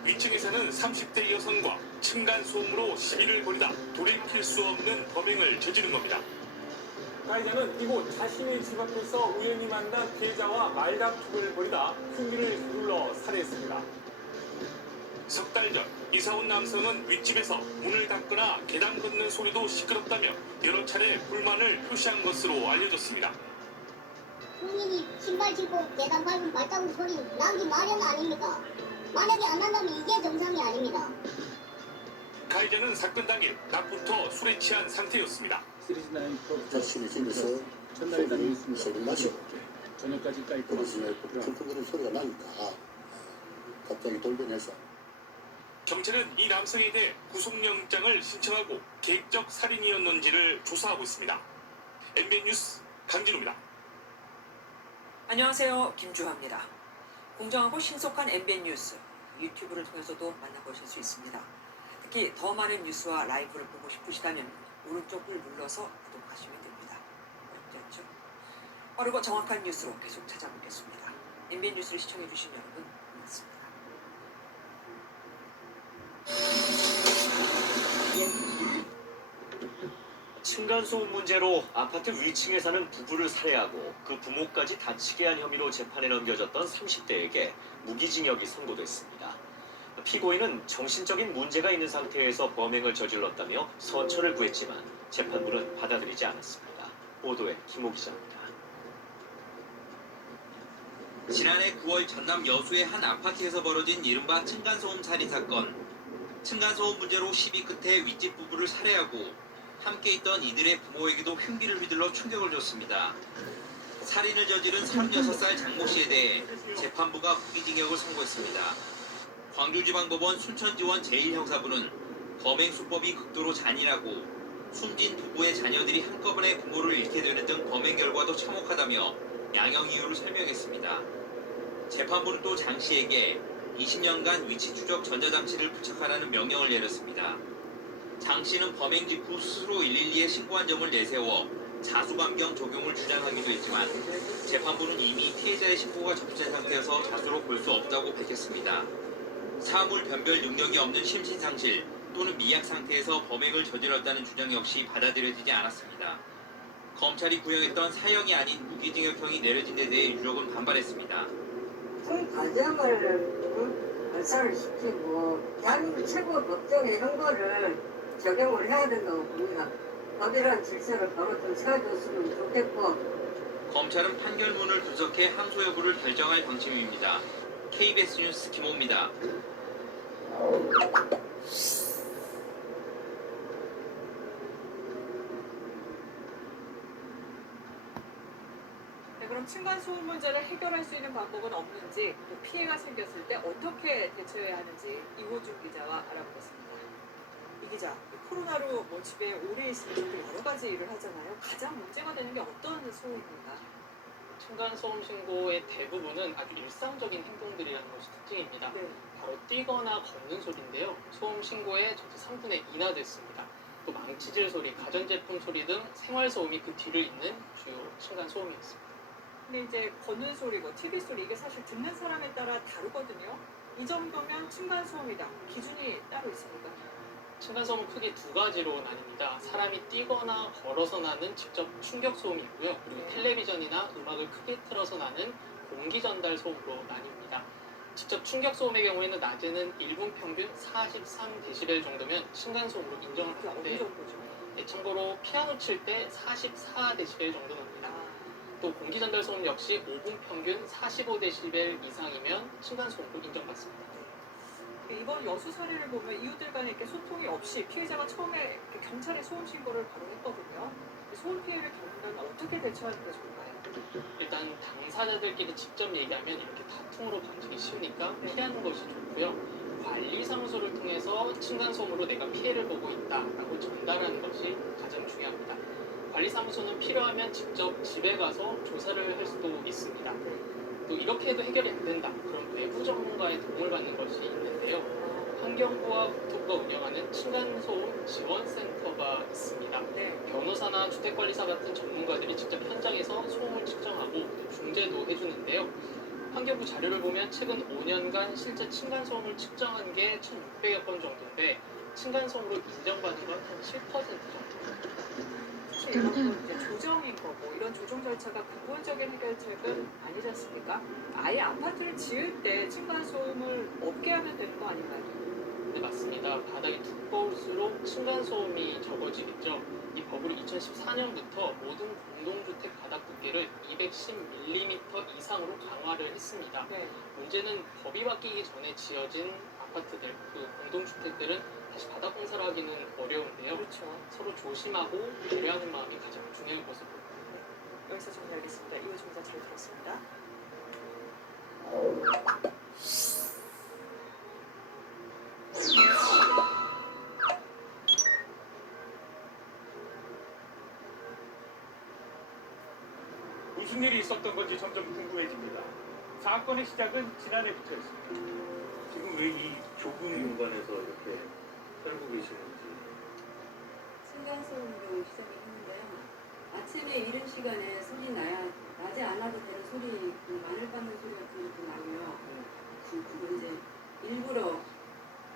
위층에 사는 30대 여성과 층간소음으로 시비를 벌이다 돌이킬 수 없는 범행을 저지른 겁니다. 가해자는 이곳 자신의 집 앞에서 우연히 만난 피해자와 말다툼을 벌이다 흉기를 휘둘러 살해했습니다. 석 달 전 이사 온 남성은 윗집에서 문을 닫거나 계단 걷는 소리도 시끄럽다며 여러 차례 불만을 표시한 것으로 알려졌습니다. 국민이 신발 신고 계단 밟은 발자국 소리 난게 마련 아닙니까? 만약에 안 난다면 이게 정상이 아닙니다. 가해자는 사건 당일 낮부터 술에 취한 상태였습니다. 자신이 집에서 술을 마시고 저녁까지 그러시면 쿵쿵거리는 소리가 나니까 갑자기 돌변해서 경찰은 이 남성에 대해 구속영장을 신청하고 계획적 살인이었는지를 조사하고 있습니다. MBN 뉴스 강진우입니다. 안녕하세요. 김주화입니다. 공정하고 신속한 MBN 뉴스, 유튜브를 통해서도 만나보실 수 있습니다. 특히 더 많은 뉴스와 라이브를 보고 싶으시다면 오른쪽을 눌러서 구독하시면 됩니다. 어렵지 않죠? 빠르고 정확한 뉴스로 계속 찾아보겠습니다. MBN 뉴스를 시청해주신 여러분 고맙습니다. 층간소음 문제로 아파트 위층에 사는 부부를 살해하고 그 부모까지 다치게 한 혐의로 재판에 넘겨졌던 30대에게 무기징역이 선고됐습니다. 피고인은 정신적인 문제가 있는 상태에서 범행을 저질렀다며 선처를 구했지만 재판부는 받아들이지 않았습니다. 보도에 김호 기자입니다. 지난해 9월 전남 여수의 한 아파트에서 벌어진 이른바 층간소음 살인 사건. 층간소음 문제로 시비 끝에 윗집 부부를 살해하고 함께 있던 이들의 부모에게도 흉기를 휘둘러 충격을 줬습니다. 살인을 저지른 36살 장모 씨에 대해 재판부가 무기징역을 선고했습니다. 광주지방법원 순천지원 제1형사부는 범행 수법이 극도로 잔인하고 숨진 부부의 자녀들이 한꺼번에 부모를 잃게 되는 등 범행 결과도 참혹하다며 양형 이유를 설명했습니다. 재판부는 또 장 씨에게 20년간 위치 추적 전자장치를 부착하라는 명령을 내렸습니다. 장 씨는 범행 직후 스스로 112에 신고한 점을 내세워 자수감경 적용을 주장하기도 했지만 재판부는 이미 피해자의 신고가 접수된 상태여서 자수로 볼 수 없다고 밝혔습니다. 사물 변별 능력이 없는 심신상실 또는 미약 상태에서 범행을 저질렀다는 주장 역시 받아들여지지 않았습니다. 검찰이 구형했던 사형이 아닌 무기징역형이 내려진 데 대해 유족은 반발했습니다. 그 과정을 발산을 시키고 대한민국 최고 법정의 형벌을 적용을 해야 된다고 봅니다. 법이라는 질서를 바로 좀 세워줬으면 좋겠고. 검찰은 판결문을 분석해 항소 여부를 결정할 방침입니다. KBS 뉴스 김호입니다. 네, 그럼 층간소음 문제를 해결할 수 있는 방법은 없는지, 또 피해가 생겼을 때 어떻게 대처해야 하는지 이호준 기자와 알아보겠습니다. 이 기자, 코로나로 뭐 집에 오래 있으면 또 여러 가지 일을 하잖아요. 가장 문제가 되는 게 어떤 소음입니까? 층간소음 신고의 대부분은 아주 일상적인 행동들이라는 것이 특징입니다. 네. 바로 뛰거나 걷는 소리인데요. 소음 신고의 전체 3분의 2나 됐습니다. 또 망치질 소리, 가전제품 소리 등 생활소음이 그 뒤를 잇는 주요 층간소음이었습니다. 근데 이제 걷는 소리, 뭐 TV 소리, 이게 사실 듣는 사람에 따라 다르거든요. 이 정도면 층간소음이다. 기준이 따로 있습니까? 층간소음은 크게 두 가지로 나뉩니다. 사람이 뛰거나 걸어서 나는 직접 충격 소음이 있고요. 그리고 텔레비전이나 음악을 크게 틀어서 나는 공기 전달 소음으로 나뉩니다. 직접 충격 소음의 경우에는 낮에는 1분 평균 43dB 정도면 층간소음으로 인정을 하는데, 참고로 피아노 칠 때 44dB 정도 납니다. 또 공기 전달 소음 역시 5분 평균 45dB 이상이면 층간소음으로 인정받습니다. 이번 여수 사례를 보면 이웃들 간에 이렇게 소통이 없이 피해자가 처음에 경찰에 소음 신고를 바로 했거든요. 소음 피해를 겪는다면 어떻게 대처하는 게 좋을까요? 일단 당사자들끼리 직접 얘기하면 이렇게 다툼으로 번지기 쉬우니까 피하는 것이 좋고요. 관리사무소를 통해서 층간소음으로 내가 피해를 보고 있다라고 전달하는 것이 가장 중요합니다. 관리사무소는 필요하면 직접 집에 가서 조사를 할 수도 있습니다. 또 이렇게 해도 해결이 안 된다. 그럼 외부 전문가의 도움을 받는 것이 있는데요. 환경부와 국토부가 운영하는 층간소음 지원센터가 있습니다. 변호사나 주택관리사 같은 전문가들이 직접 현장에서 소음을 측정하고 중재도 해주는데요. 환경부 자료를 보면 최근 5년간 실제 층간소음을 측정한 게 1,600여 건 정도인데 층간소음으로 인정받는 건 한 7% 정도입니다. 사실 이런 건 이제 조정인 거고, 이런 조정 절차가 근본적인 해결책은 아니지 않습니까? 아예 아파트를 지을 때 층간소음을 없게 하면 되는 거 아닌가요? 네, 맞습니다. 바닥이 두꺼울수록 층간소음이 적어지겠죠. 이 법으로 2014년부터 모든 공동주택 바닥 두께를 210mm 이상으로 강화를 했습니다. 문제는 법이 바뀌기 전에 지어진 아파트들, 그 공동주택들은 다시 바닥 공사를 하기는 어려운데요. 서로 조심하고 배려하는 마음이 가장 중요한 것으로 보입니다. 여기서 정리하겠습니다. 이호준 기자 잘 들었습니다. 무슨 일이 있었던 건지 점점 궁금해집니다. 사건의 시작은 지난해부터였습니다. 지금 왜 이 좁은 공간에서 이렇게 살고 계시는지. 층간소음으로 시작을 했는데요. 아침에 이른 시간에 소리 나야 낮에 안 와도 되는 소리, 그 마늘 빻는 소리 같은 것도 나고요. 그리고 이제 일부러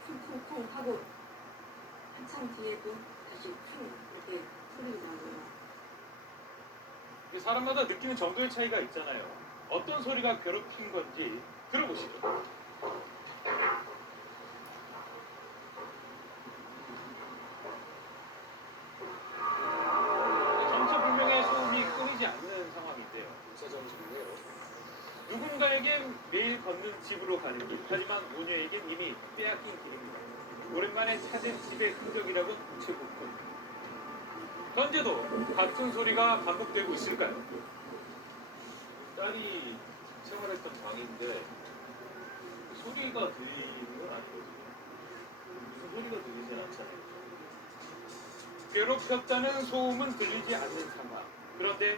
쿵쿵쿵 하고 한참 뒤에도 다시 쿵 이렇게 소리가 나고요. 사람마다 느끼는 정도의 차이가 있잖아요. 어떤 소리가 괴롭힌 건지 들어보시죠. 정체불명의 소음이 끊이지 않는 상황인데요. 누군가에겐 매일 걷는 집으로 가는 길, 하지만 모녀에겐 이미 빼앗긴 길입니다. 오랜만에 찾은 집의 흔적이라고 우체국군. 현재도 같은 소리가 반복되고 있을까요? 딸이 생활했던 방인데 소리가 들리는 건 아니거든요. 무슨 소리가 들리진 않잖아요. 괴롭혔다는 소음은 들리지 않는 상황. 그런데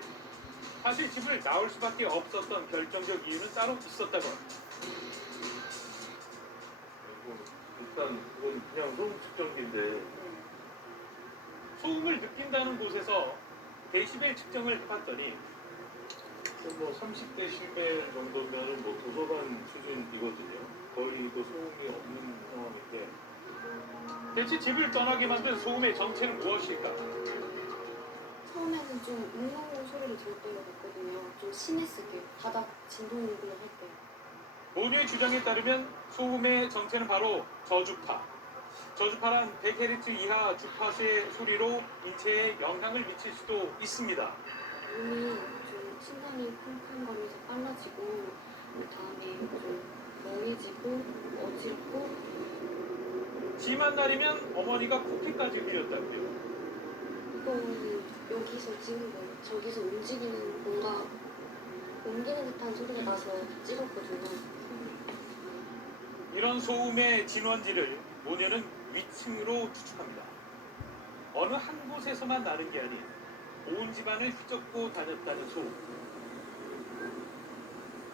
사실 집을 나올 수밖에 없었던 결정적 이유는 따로 있었다고 합니다. 일단 그건 그냥 소음 측정기인데 소음을 느낀다는 곳에서 데시벨 측정을 해봤더니 뭐 30대 실벨 정도면 뭐 도서관 수준이거든요. 거의 그 소음이 없는 상황인데 대체 집을 떠나게 만든 소음의 정체는 무엇일까? 처음에는 좀 웅웅 소리를 들었던 것 같거든요. 좀 심했을게요. 바닥 진동을 할 때. 모녀의 주장에 따르면 소음의 정체는 바로 저주파. 저주파란 100Hz 이하 주파수의 소리로 인체에 영향을 미칠 수도 있습니다. 몸이 좀 심장이 쿵쿵거리면서 빨라지고 그다음에 좀 멍해지고 어지럽고 심한 날이면 어머니가 코피까지 흘렸다고요. 이거는 여기서 찍은 거예요. 저기서 움직이는 뭔가 옮기는 듯한 소리가 나서 찍었거든요. 이런 소음의 진원지를 모녀는 위층으로 추측합니다. 어느 한 곳에서만 나는 게 아닌 온 집안을 휘젓고 다녔다는 소음.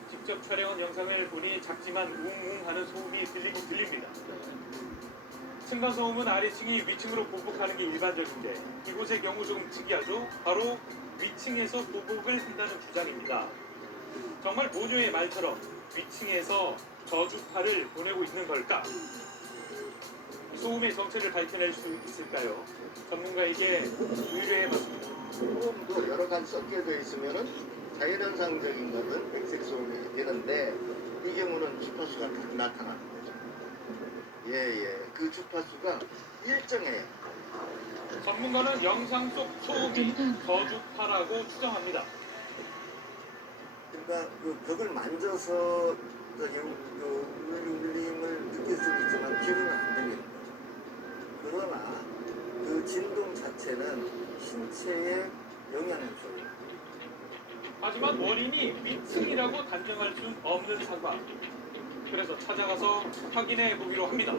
직접 촬영한 영상을 보니 작지만 웅웅 하는 소음이 들리긴 들립니다. 층간소음은 아래층이 위층으로 보복하는 게 일반적인데 이곳의 경우 조금 특이하죠. 바로 위층에서 보복을 한다는 주장입니다. 정말 모녀의 말처럼 위층에서 저주파를 보내고 있는 걸까? 소음의 정체를 밝혀낼 수 있을까요? 전문가에게 의뢰해봤습니다. 소음도 여러 가지 섞여져 있으면은 자연현상적인 것은 백색 소음이 되는데 이 경우는 주파수가 다 나타나는 거죠. 그 주파수가 일정해요. 전문가는 영상 속 소음이 저주파라고 추정합니다. 그러니까 그 벽을 만져서 울림을 느낄 수는 있지만 귀로는 안 들리는 거죠. 그러나 그 진동 자체는 신체에 영향을 줘요. 하지만 원인이 위층이라고 단정할 수 없는 상황. 그래서 찾아가서 확인해 보기로 합니다.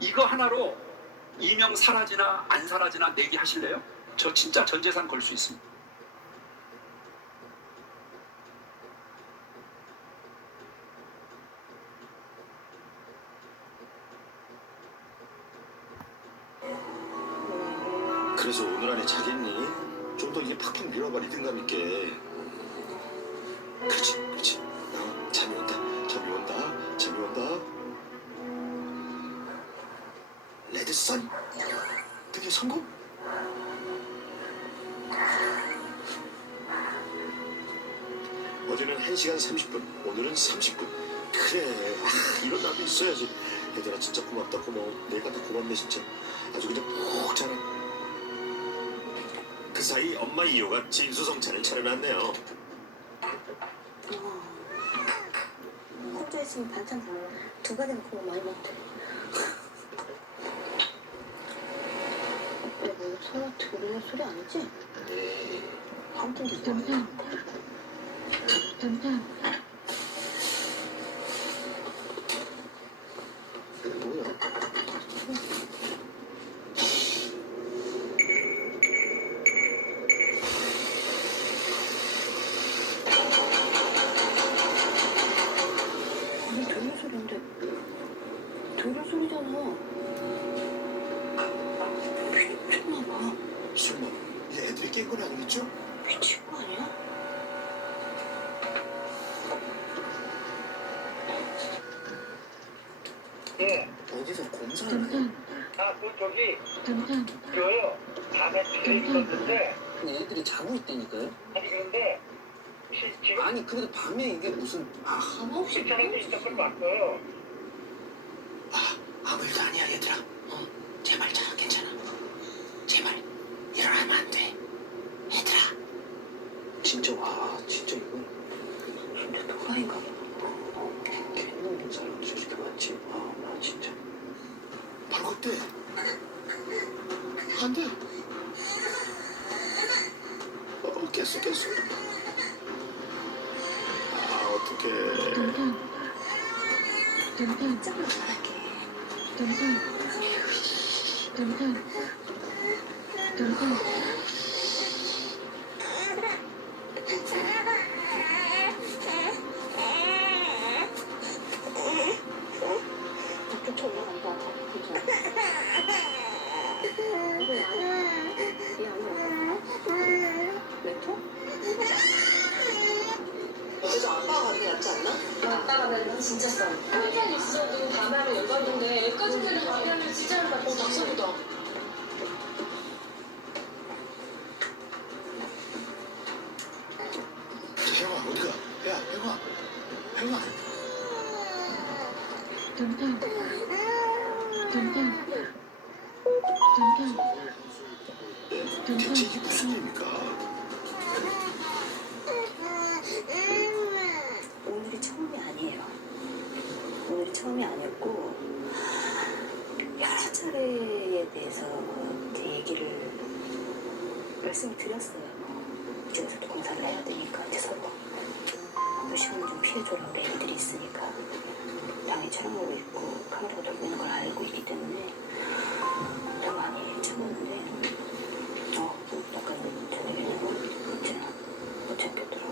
이거 하나로 이명 사라지나 안 사라지나 내기 하실래요? 저 진짜 전 재산 걸 수 있습니다. 그래서 오늘 안에 자겠니? 좀 더 이게 팍팍 밀어버리든가 믿게. 그렇지. 잠이 온다. 레드선 드디어 성공? 어제는 1시간 30분, 오늘은 30분. 그래, 이런 나도 있어야지. 얘들아 진짜 고맙다, 고마워. 내가 더 고맙네 진짜. 아주 그냥 푹 자라. 그 사이 엄마 이효가 진수성찬을 차려놨네요. 혼자 있으면 반찬 두 가지 넣고 많이 먹대. 이거 설마 들으는 소리 아니지? 에이, 아무튼 됐어. 이게 도로 소리인데 도로 소리잖아. 미쳤나봐. 설마 이 애들이 깬 건 아니겠죠? 미친 거 아니야? 예. 어디서 공사를 저기 저요. 밤에 집에 있었는데 애들이 자고 있다니까요? 아니 그런데 지금 아니 그래도 밤에 이게 무슨 잠없이 집사람도 있었을 것 같아요. 아무 일도 아니야 얘들아. 제발 자 괜찮아. 제발 일어나면 안 돼. 얘들아. 진짜 와 진짜 이건 진짜 도라인가 봐. 개놈인 사람 솔직히 맞지? 나 진짜 바로 그때 안 돼. 깼어. 어떡해. 그래서 아빠가 가는 게 낫지 않나? 아빠가 가면 진짜 싸. 한잔 있어도 밤에 하면 열받는데 애까지 되는 밤에 하면 진짜 열받고 낙서보다. 형아 어디가? 야 형아. 대체 이게 무슨 일입니까? 오늘이 처음이 아니에요. 오늘이 처음이 아니었고 여러 차례에 대해서 제 얘기를 말씀을 드렸어요. 이제부터 공사를 해야 되니까 이제 서로 너 시간을 좀 피해줘라. 우리 애기들이 있으니까. 방에 촬영하고 있고 카메라가 돌고 있는 걸 알고 있기 때문에 더 많이 참았는데 약간 저녁에는 못 참겠더라고.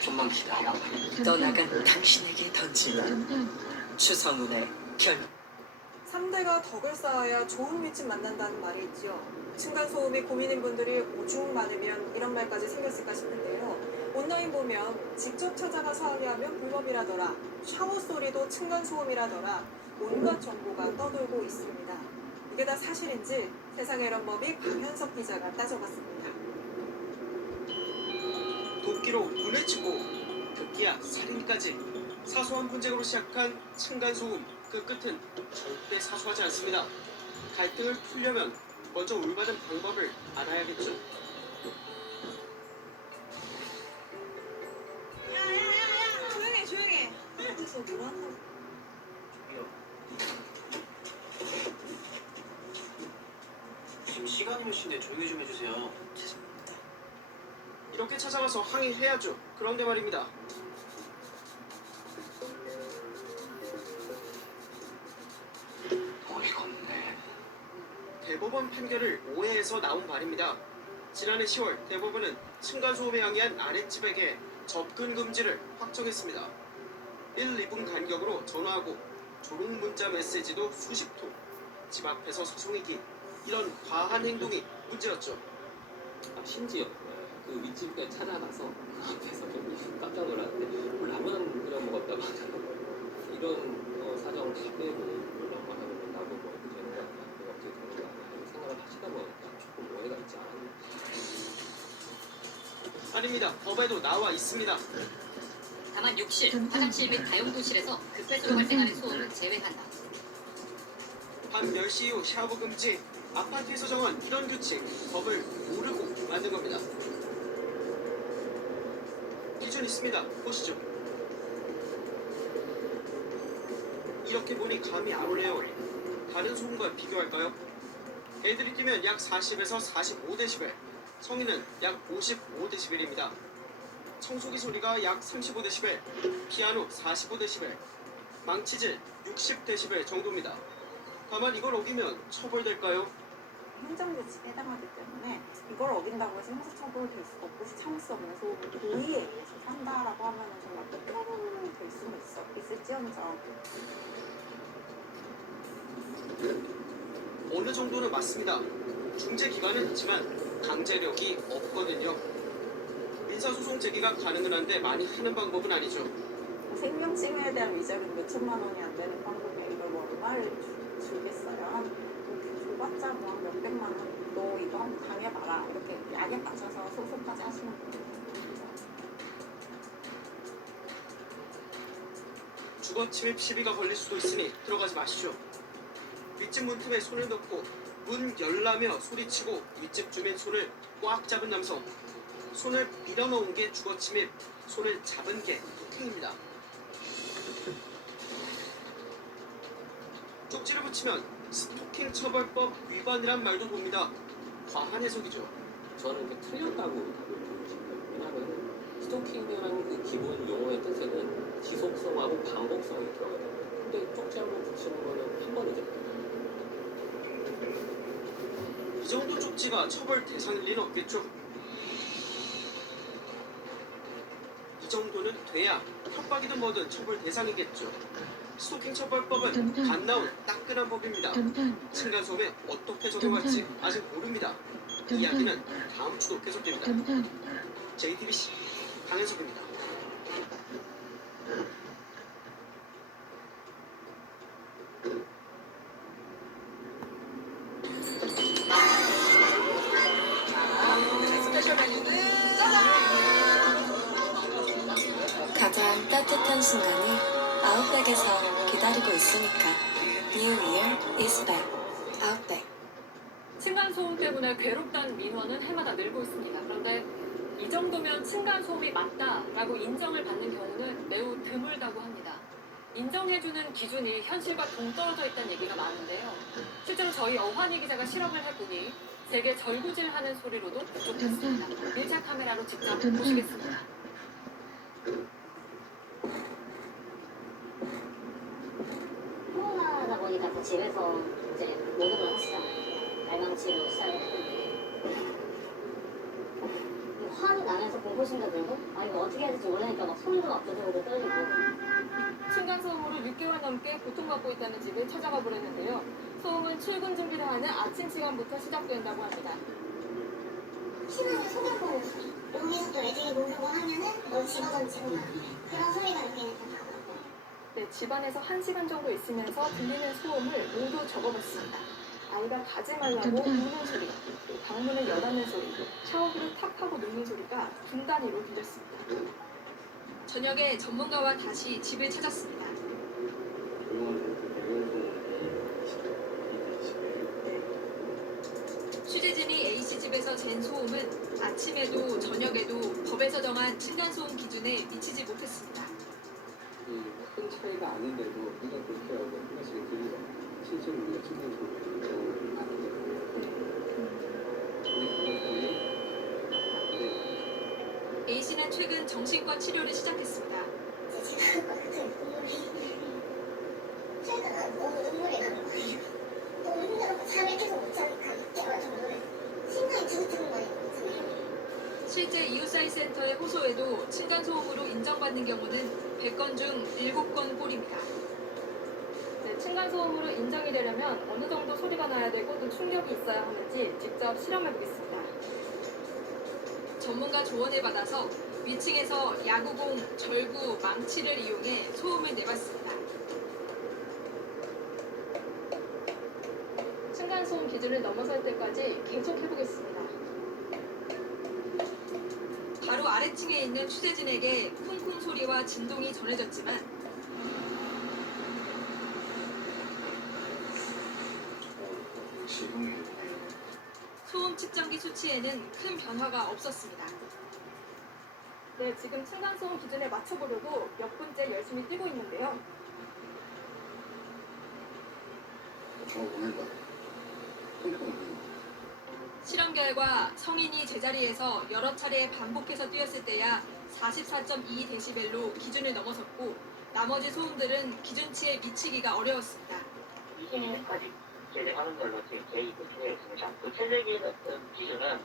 좀만 기다려. 떠나간 당신에게 던지는 추성훈의 결. 3대가 덕을 쌓아야 좋은 윗집 만난다는 말이 있지요. 층간소음이 고민인 분들이 오죽 많으면 이런 말까지 생겼을까 싶은데요. 온라인 보면 직접 찾아가서 항의하면 불법이라더라, 샤워 소리도 층간소음이라더라, 온갖 정보가 떠돌고 있습니다. 이게 다 사실인지 세상의 이런 법이 강현석 기자가 따져봤습니다. 도끼로 문을 치고 급기야 살인까지 사소한 분쟁으로 시작한 층간소음, 그 끝은 절대 사소하지 않습니다. 갈등을 풀려면 먼저 올바른 방법을 알아야겠죠. 조용해. 어디서 뭘 한다고. 지금 시간이 몇 시인데 조용히 좀 해주세요. 이렇게 찾아와서 항의해야죠. 그런데 말입니다. 어이가 없네. 대법원 판결을 오해해서 나온 말입니다. 지난해 10월 대법원은 층간소음에 항의한 아랫집에게 접근 금지를 확정했습니다. 1, 2분 간격으로 전화하고 조롱 문자 메시지도 수십 통, 집 앞에서 소송이기, 이런 과한 행동이 문제였죠. 심지어 그 윗집까지 찾아가서 그 앞에서 좀 깜짝 놀랐는데 라면 끓여 먹었다고 하더라고요. 이런 사정 다 빼고 라면 하면 나도 뭐 이렇게 되는 거 아니야? 내가 어떻게 되는 거 아니야? 이런 생각을 하시다 보니까 조금 오해가 있지 않았나. 아닙니다. 법에도 나와 있습니다. 다만 욕실, 화장실 및 다용도실에서 급해서로 발생하는 소음은 제외한다. 밤 10시 이후 샤워 금지, 아파트에서 정한 이런 규칙, 법을 모르고 만든 겁니다. 기준 있습니다. 보시죠. 이렇게 보니 감이 안 오네요. 다른 소음과 비교할까요? 애들이 뛰면 약 40에서 45dB, 성인은 약 55dB입니다. 청소기 소리가 약 35dB, 피아노 45dB, 망치질 60dB 정도입니다. 다만 이걸 어기면 처벌될까요? 행정조치에 해당하기 때문에 이걸 어긴다고 해서 형사처벌될 수가 없고 참을 수 없는 소음을 고의에 의해서 산다라고 하면 정말 폭행이 될 수는 있을지언정. 어느 정도는 맞습니다. 중재 기간은 있지만 강제력이 없거든요. 민사소송 제기가 가능은 한데 많이 하는 방법은 아니죠. 생명 침해에 대한 위자료는 몇 천만 원이 안 되는 방법에 이걸 뭐 얼마를 주겠어요? 한 줘봤자 뭐 몇백만 원, 너 이거 한번 당해봐라 이렇게 약에 맞춰서 소송까지 하시는 분들. 주거 침입 시비가 걸릴 수도 있으니 들어가지 마시죠. 윗집 문틈에 손을 넣고 문 열라며 소리치고 윗집 주민 손을 꽉 잡은 남성. 손을 밀어넣은 게 주거 침입, 손을 잡은 게 폭행입니다. 쪽지를 붙이면 스토킹 처벌법 위반이란 말도 돕니다. 과한 해석이죠. 저는 이렇게 틀렸다고 답을 드리고 싶어요. 왜냐하면 스토킹이라는 그 기본 용어의 뜻에는 지속성하고 반복성이 들어가거든요. 근데 쪽지 한번 붙이는 거는 한 번이죠. 이 정도 쪽지가 처벌 대상일 리는 없겠죠. 이 정도는 돼야 협박이든 뭐든 처벌 대상이겠죠. 스토킹 처벌법은 갓 나온 따끈한 법입니다. 층간소음에 어떻게 적용할지 아직 모릅니다. 이야기는 다음 주도 계속됩니다. JTBC 강현석입니다. 스페셜 메뉴는 짜잔! 가장 따뜻한 순간이 아웃백에서 기다리고 있으니까 New Year is back. 아웃백. 층간소음 때문에 괴롭다는 민원은 해마다 늘고 있습니다. 그런데 이 정도면 층간소음이 맞다라고 인정을 받는 경우는 매우 드물다고 합니다. 인정해주는 기준이 현실과 동떨어져 있다는 얘기가 많은데요. 실제로 저희 어환희 기자가 실험을 해보니 되게 절구질하는 소리로도 부족했습니다. 밀착 카메라로 직접 보시겠습니다. 코로나다 보니까 또 집에서 이제 녹음을 하시잖아요. 발망치로 시작을 했는데 화는 나면서 공포심도 들고 아 이거 어떻게 해야 될지 모르니까 막 손도 막 저절로 떨리고. 층간소음으로 6개월 넘게 고통받고 있다는 집을 찾아가 보랬는데요. 소음은 출근 준비를 하는 아침 시간부터 시작된다고 합니다. 신호를 속여보는 소리. 여기서 또 애들이 모르고 하면은 너 집어던지고 그런 소리가 여기는 좀 나거든요. 네, 집안에서 1시간 정도 있으면서 들리는 소음을 모두 적어봤습니다. 아이가 가지 말라고 우는 소리, 방문을 여닫는 소리, 샤워기를 탁 하고 누는 소리가 분 단위로 들렸습니다. 저녁에 전문가와 다시 집을 찾았습니다. 취재진이 A씨 집에서 잰 소음은 아침에도 저녁에도 법에서 정한 층간소음 기준에 미치지 못했습니다. 큰 차이가 아닌데도 우리가 그렇게 하고 하나씩 들리죠. 실제로 우리가 층간소음을 아는데 A씨는 최근 정신과 치료를 시작했습니다. 제가 갑자기 눈물이 제가 너무 눈물이 나는 거예요. 너무 힘들어서 잠을 계속 못 자니까 6개월 정도를 심장이 두근두근거리고 있잖아요. 실제 이웃사회 센터의 호소에도 층간소음으로 인정받는 경우는 100건 중 7건 꼴입니다. 네, 층간소음으로 인정이 되려면 어느 정도 소리가 나야 되고 또 충격이 있어야 하는지 직접 실험해 보겠습니다. 전문가 조언을 받아서 위층에서 야구공, 절구, 망치를 이용해 소음을 내봤습니다. 층간소음 기준을 넘어설 때까지 계속 해보겠습니다. 바로 아래층에 있는 취재진에게 쿵쿵 소리와 진동이 전해졌지만 소음 측정기 수치에는 큰 변화가 없었습니다. 네, 지금 층간소음 기준에 맞춰보려고 몇 분째 열심히 뛰고 있는데요. 실험 결과 성인이 제자리에서 여러 차례 반복해서 뛰었을 때야 44.2dB로 기준을 넘어섰고 나머지 소음들은 기준치에 미치기가 어려웠습니다. 위층에까지 제재하는 걸로 지금 계획이 되어 있습니다. 구체적인 어떤 기준은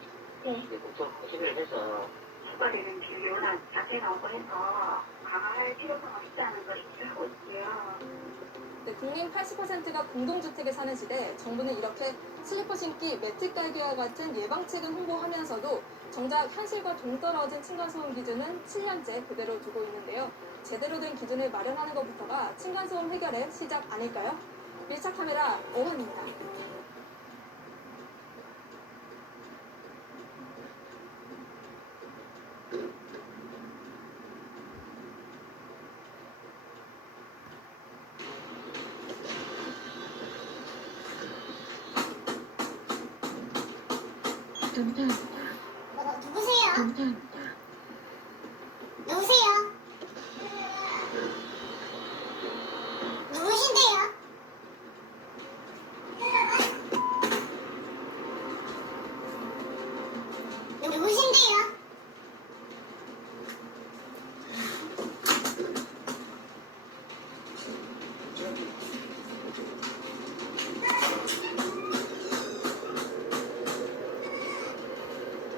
이제 국토부를 해서 추가되는 진료나 자체가 오고 해서 강화할 필요가 없다는 걸 인지하고 있고요. 네, 국민 80%가 공동주택에 사는 시대 정부는 이렇게 슬리퍼 신기, 매트 깔기와 같은 예방책은 홍보하면서도 정작 현실과 동떨어진 층간소음 기준은 7년째 그대로 두고 있는데요. 제대로 된 기준을 마련하는 것부터가 층간소음 해결의 시작 아닐까요? 밀착 카메라 오한입니다. 누구세요? 누구세요? 누구신데요? 누구신데요?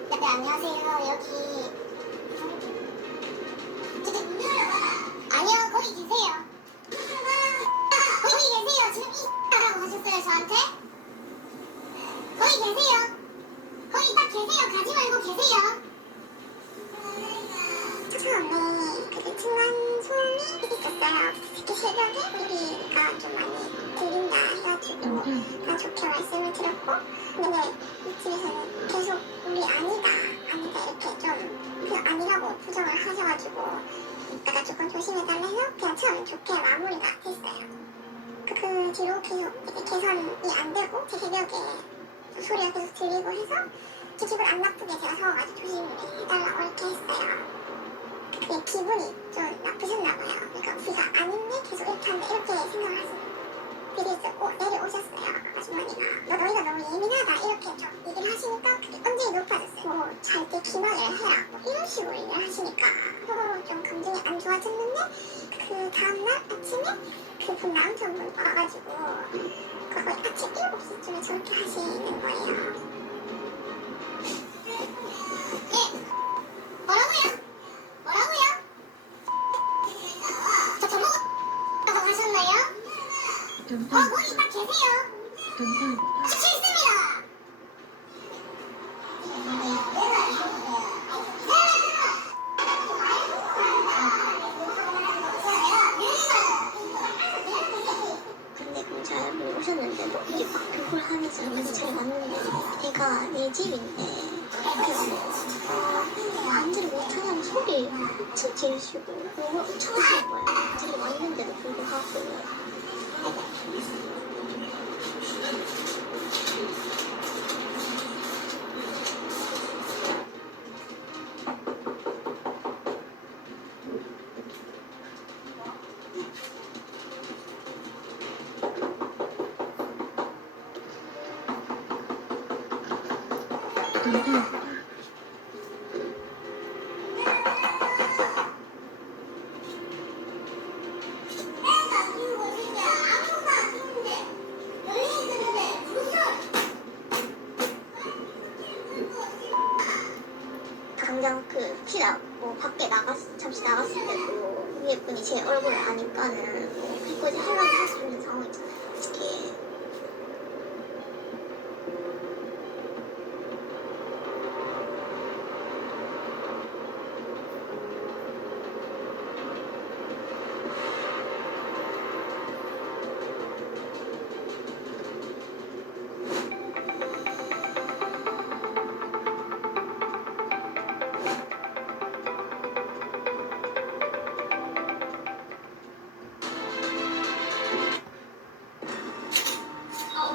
네, 안녕하세요. 여기 아니요, 거기 계세요. 거기 계세요. 지금 라고 하셨어요, 저한테? 거기 계세요. 거기 딱 계세요. 가지 말고 계세요. 처음에 그 층간 소음이 있었어요. 특히 새벽에 우리가 좀 많이 들린다 해가지고 다 좋게 말씀을 드렸고, 근데 이집에서는 계속 우리 아니다 이렇게 좀 그냥 아니라고 부정을 하셔가지고 내가 조금 조심해달라 해서 그냥 처음에 좋게 마무리가 됐어요. 그 뒤로 계속 이제 개선이 안 되고 제 새벽에 소리가 계속 들리고 해서 제 기분 안 나쁘게 제가 서가지고 조심해달라고 이렇게 했어요. 그게 기분이 좀 나쁘셨나 봐요. 그러니까 우리가 아닌데 계속 이렇게 한다 이렇게 생각을 하시는 분들이 있었고 내려오셨어요. 아주머니가 너희가 너무 예민하다 이렇게 좀 얘기를 하시니까 그게 언제 높아졌어요. 잘 때 기만을 해라 이런 식으로 얘기를 하시니까 서로 좀 감정이 안 좋아졌는데 그 다음날 아침에 그분 남편분 와가지고 거의 아침 7시쯤에 저렇게 하시는 거예요. 예? 뭐라고요? 뭐라고요? 저 먹었다고 하셨나요? 거기 딱 계세요. 싫습니다. 근데 경찰분이 오셨는데도 이게 막 그걸 하면서 잘 맞는데 얘가 내 집인데 그래서 반지를 못하냐고 소리 엄청 지르시고 욕을 엄청 하시는 거예요. 제가 왔는데도 불구하고. 당장 그 피나고 밖에 잠시 나갔을 때도 위에 분이 제 얼굴을 아니까는 뭐 해코지 하려고 할 수 있는 상황이잖아요.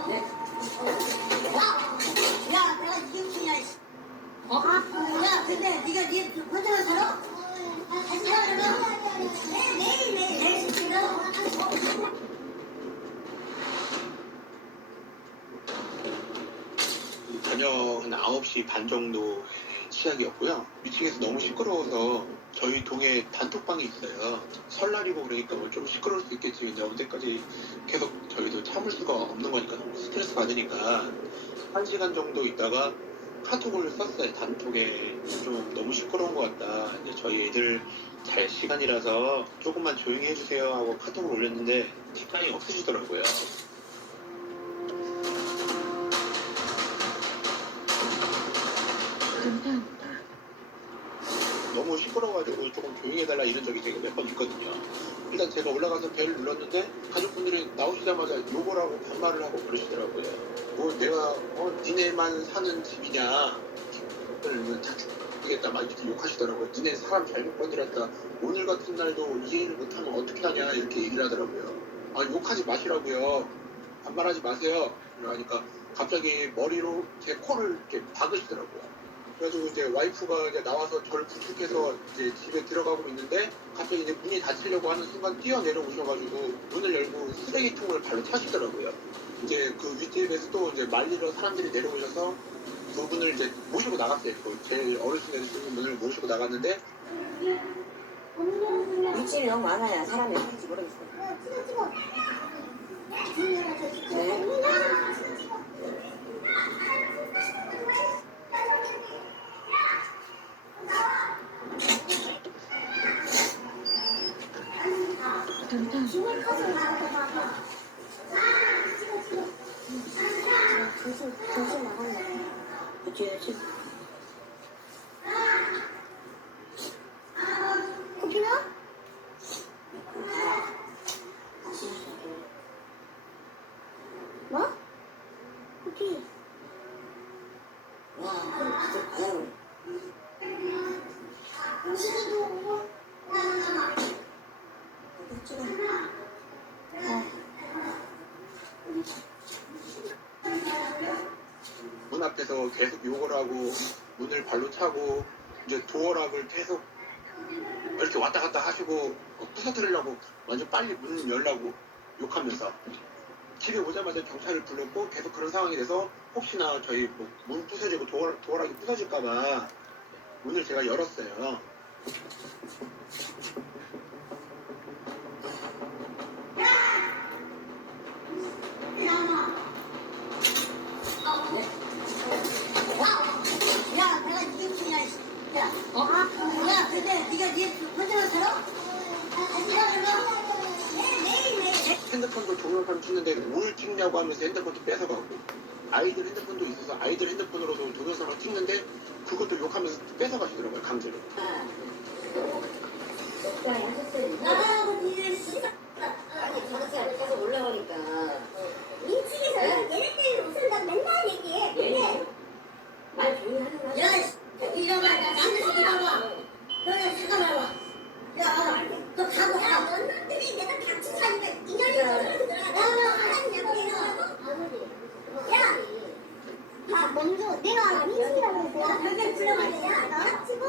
이게 야, 내가 이게 웃기냐? 야, 근데 네가 네 혼자 살아? 같이 살아? 매일 시키면 저녁 한 9시 반 정도 시작이었고요. 위층에서 너무 시끄러워서 저희 동에 단톡방이 있어요. 설날이고 그러니까 뭐 좀 시끄러울 수 있겠지. 근데 언제까지 계속 저희도 참을 수가 없는 거니까 너무 스트레스 받으니까 1시간 정도 있다가 카톡을 썼어요. 단톡에 좀 너무 시끄러운 것 같다. 이제 저희 애들 잘 시간이라서 조금만 조용히 해주세요 하고 카톡을 올렸는데 답장이 없으시더라고요. 너무 시끄러워가지고 조금 조용히 해달라 이런 적이 제가 몇 번 있거든요. 일단 제가 올라가서 벨을 눌렀는데 가족분들이 나오시자마자 욕을 하고 반말을 하고 그러시더라고요. 뭐 내가 니네만 사는 집이냐, 그러면 다 죽겠다 막 이렇게 욕하시더라고요. 니네 사람 잘못 건드렸다. 오늘 같은 날도 이해를 못하면 어떻게 하냐 이렇게 얘기를 하더라고요. 아 욕하지 마시라고요. 반말하지 마세요. 그러니까 갑자기 머리로 제 코를 이렇게 박으시더라고요. 그래가지고 이제 와이프가 이제 나와서 저를 부축해서 이제 집에 들어가고 있는데 갑자기 이제 문이 닫히려고 하는 순간 뛰어내려오셔가지고 문을 열고 쓰레기통을 발로 차시더라고요. 이제 그 윗집에서 또 이제 말리러 사람들이 내려오셔서 두 분을 이제 모시고 나갔어요. 제일 어르신들 두 분을 모시고 나갔는데 윗집이 너무 많아요. 사람이 어딘지 모르겠어요. 커피나? 뭐? 커피. 와, 진짜 과연. 문 앞에서 계속 욕을 하고 문을 발로 차고 이제 도어락을 계속 이렇게 왔다 갔다 하시고 부서뜨리려고 완전 빨리 문 열라고 욕하면서 집에 오자마자 경찰을 불렀고 계속 그런 상황이 돼서 혹시나 저희 뭐 문 부서지고 도어락이 부서질까봐 문을 제가 열었어요. 야, 내가 이게 무슨이야, 야, 야, 근데 네가 네 혼자만 살아? 매일매일. 핸드폰도 동영상 찍는데 뭘 찍냐고 하면서 핸드폰도 뺏어가고 아이들 핸드폰도 있어서 아이들 핸드폰으로도 동영상을 찍는데 그것도 욕하면서 뺏어가시더라고요. 강제로. 나하고 니네 씨발. 아니, 가르치가 계속 올라오니까. 인식에서 얘네 때문에 무슨 나 맨날 얘기해. 근데 말 조용히 하는 거야. 야, 이거 봐, 나 남자서 이거 봐. 너네 잠깐만 봐. 야, 알아. 너 가고 가. 너희들이 내가 닥친 사니까 인연이 들어가. 하나님 약속해서. 야, 아, 먼저 내가 인식이라고 했어. 야, 별별 불러가지고 나 치고.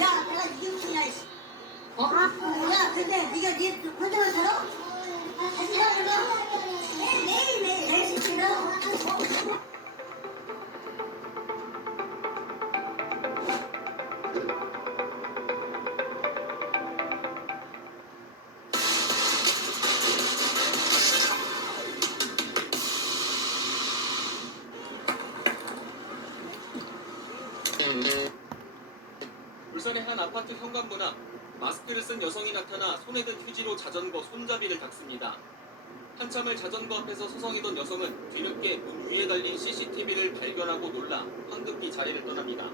야, 내가 이게 무슨이야, 야, 근데 네가 네 혼자만 살아? 매일매일 내 시키는 울산의 한 아파트 현관문 앞 마스크를 쓴 여성이 나타나 손에 든 휴지로 자전거 손잡이를 닦습니다. 한참을 자전거 앞에서 서성이던 여성은 뒤늦게 문 위에 달린 CCTV를 발견하고 놀라 황급히 자리를 떠납니다.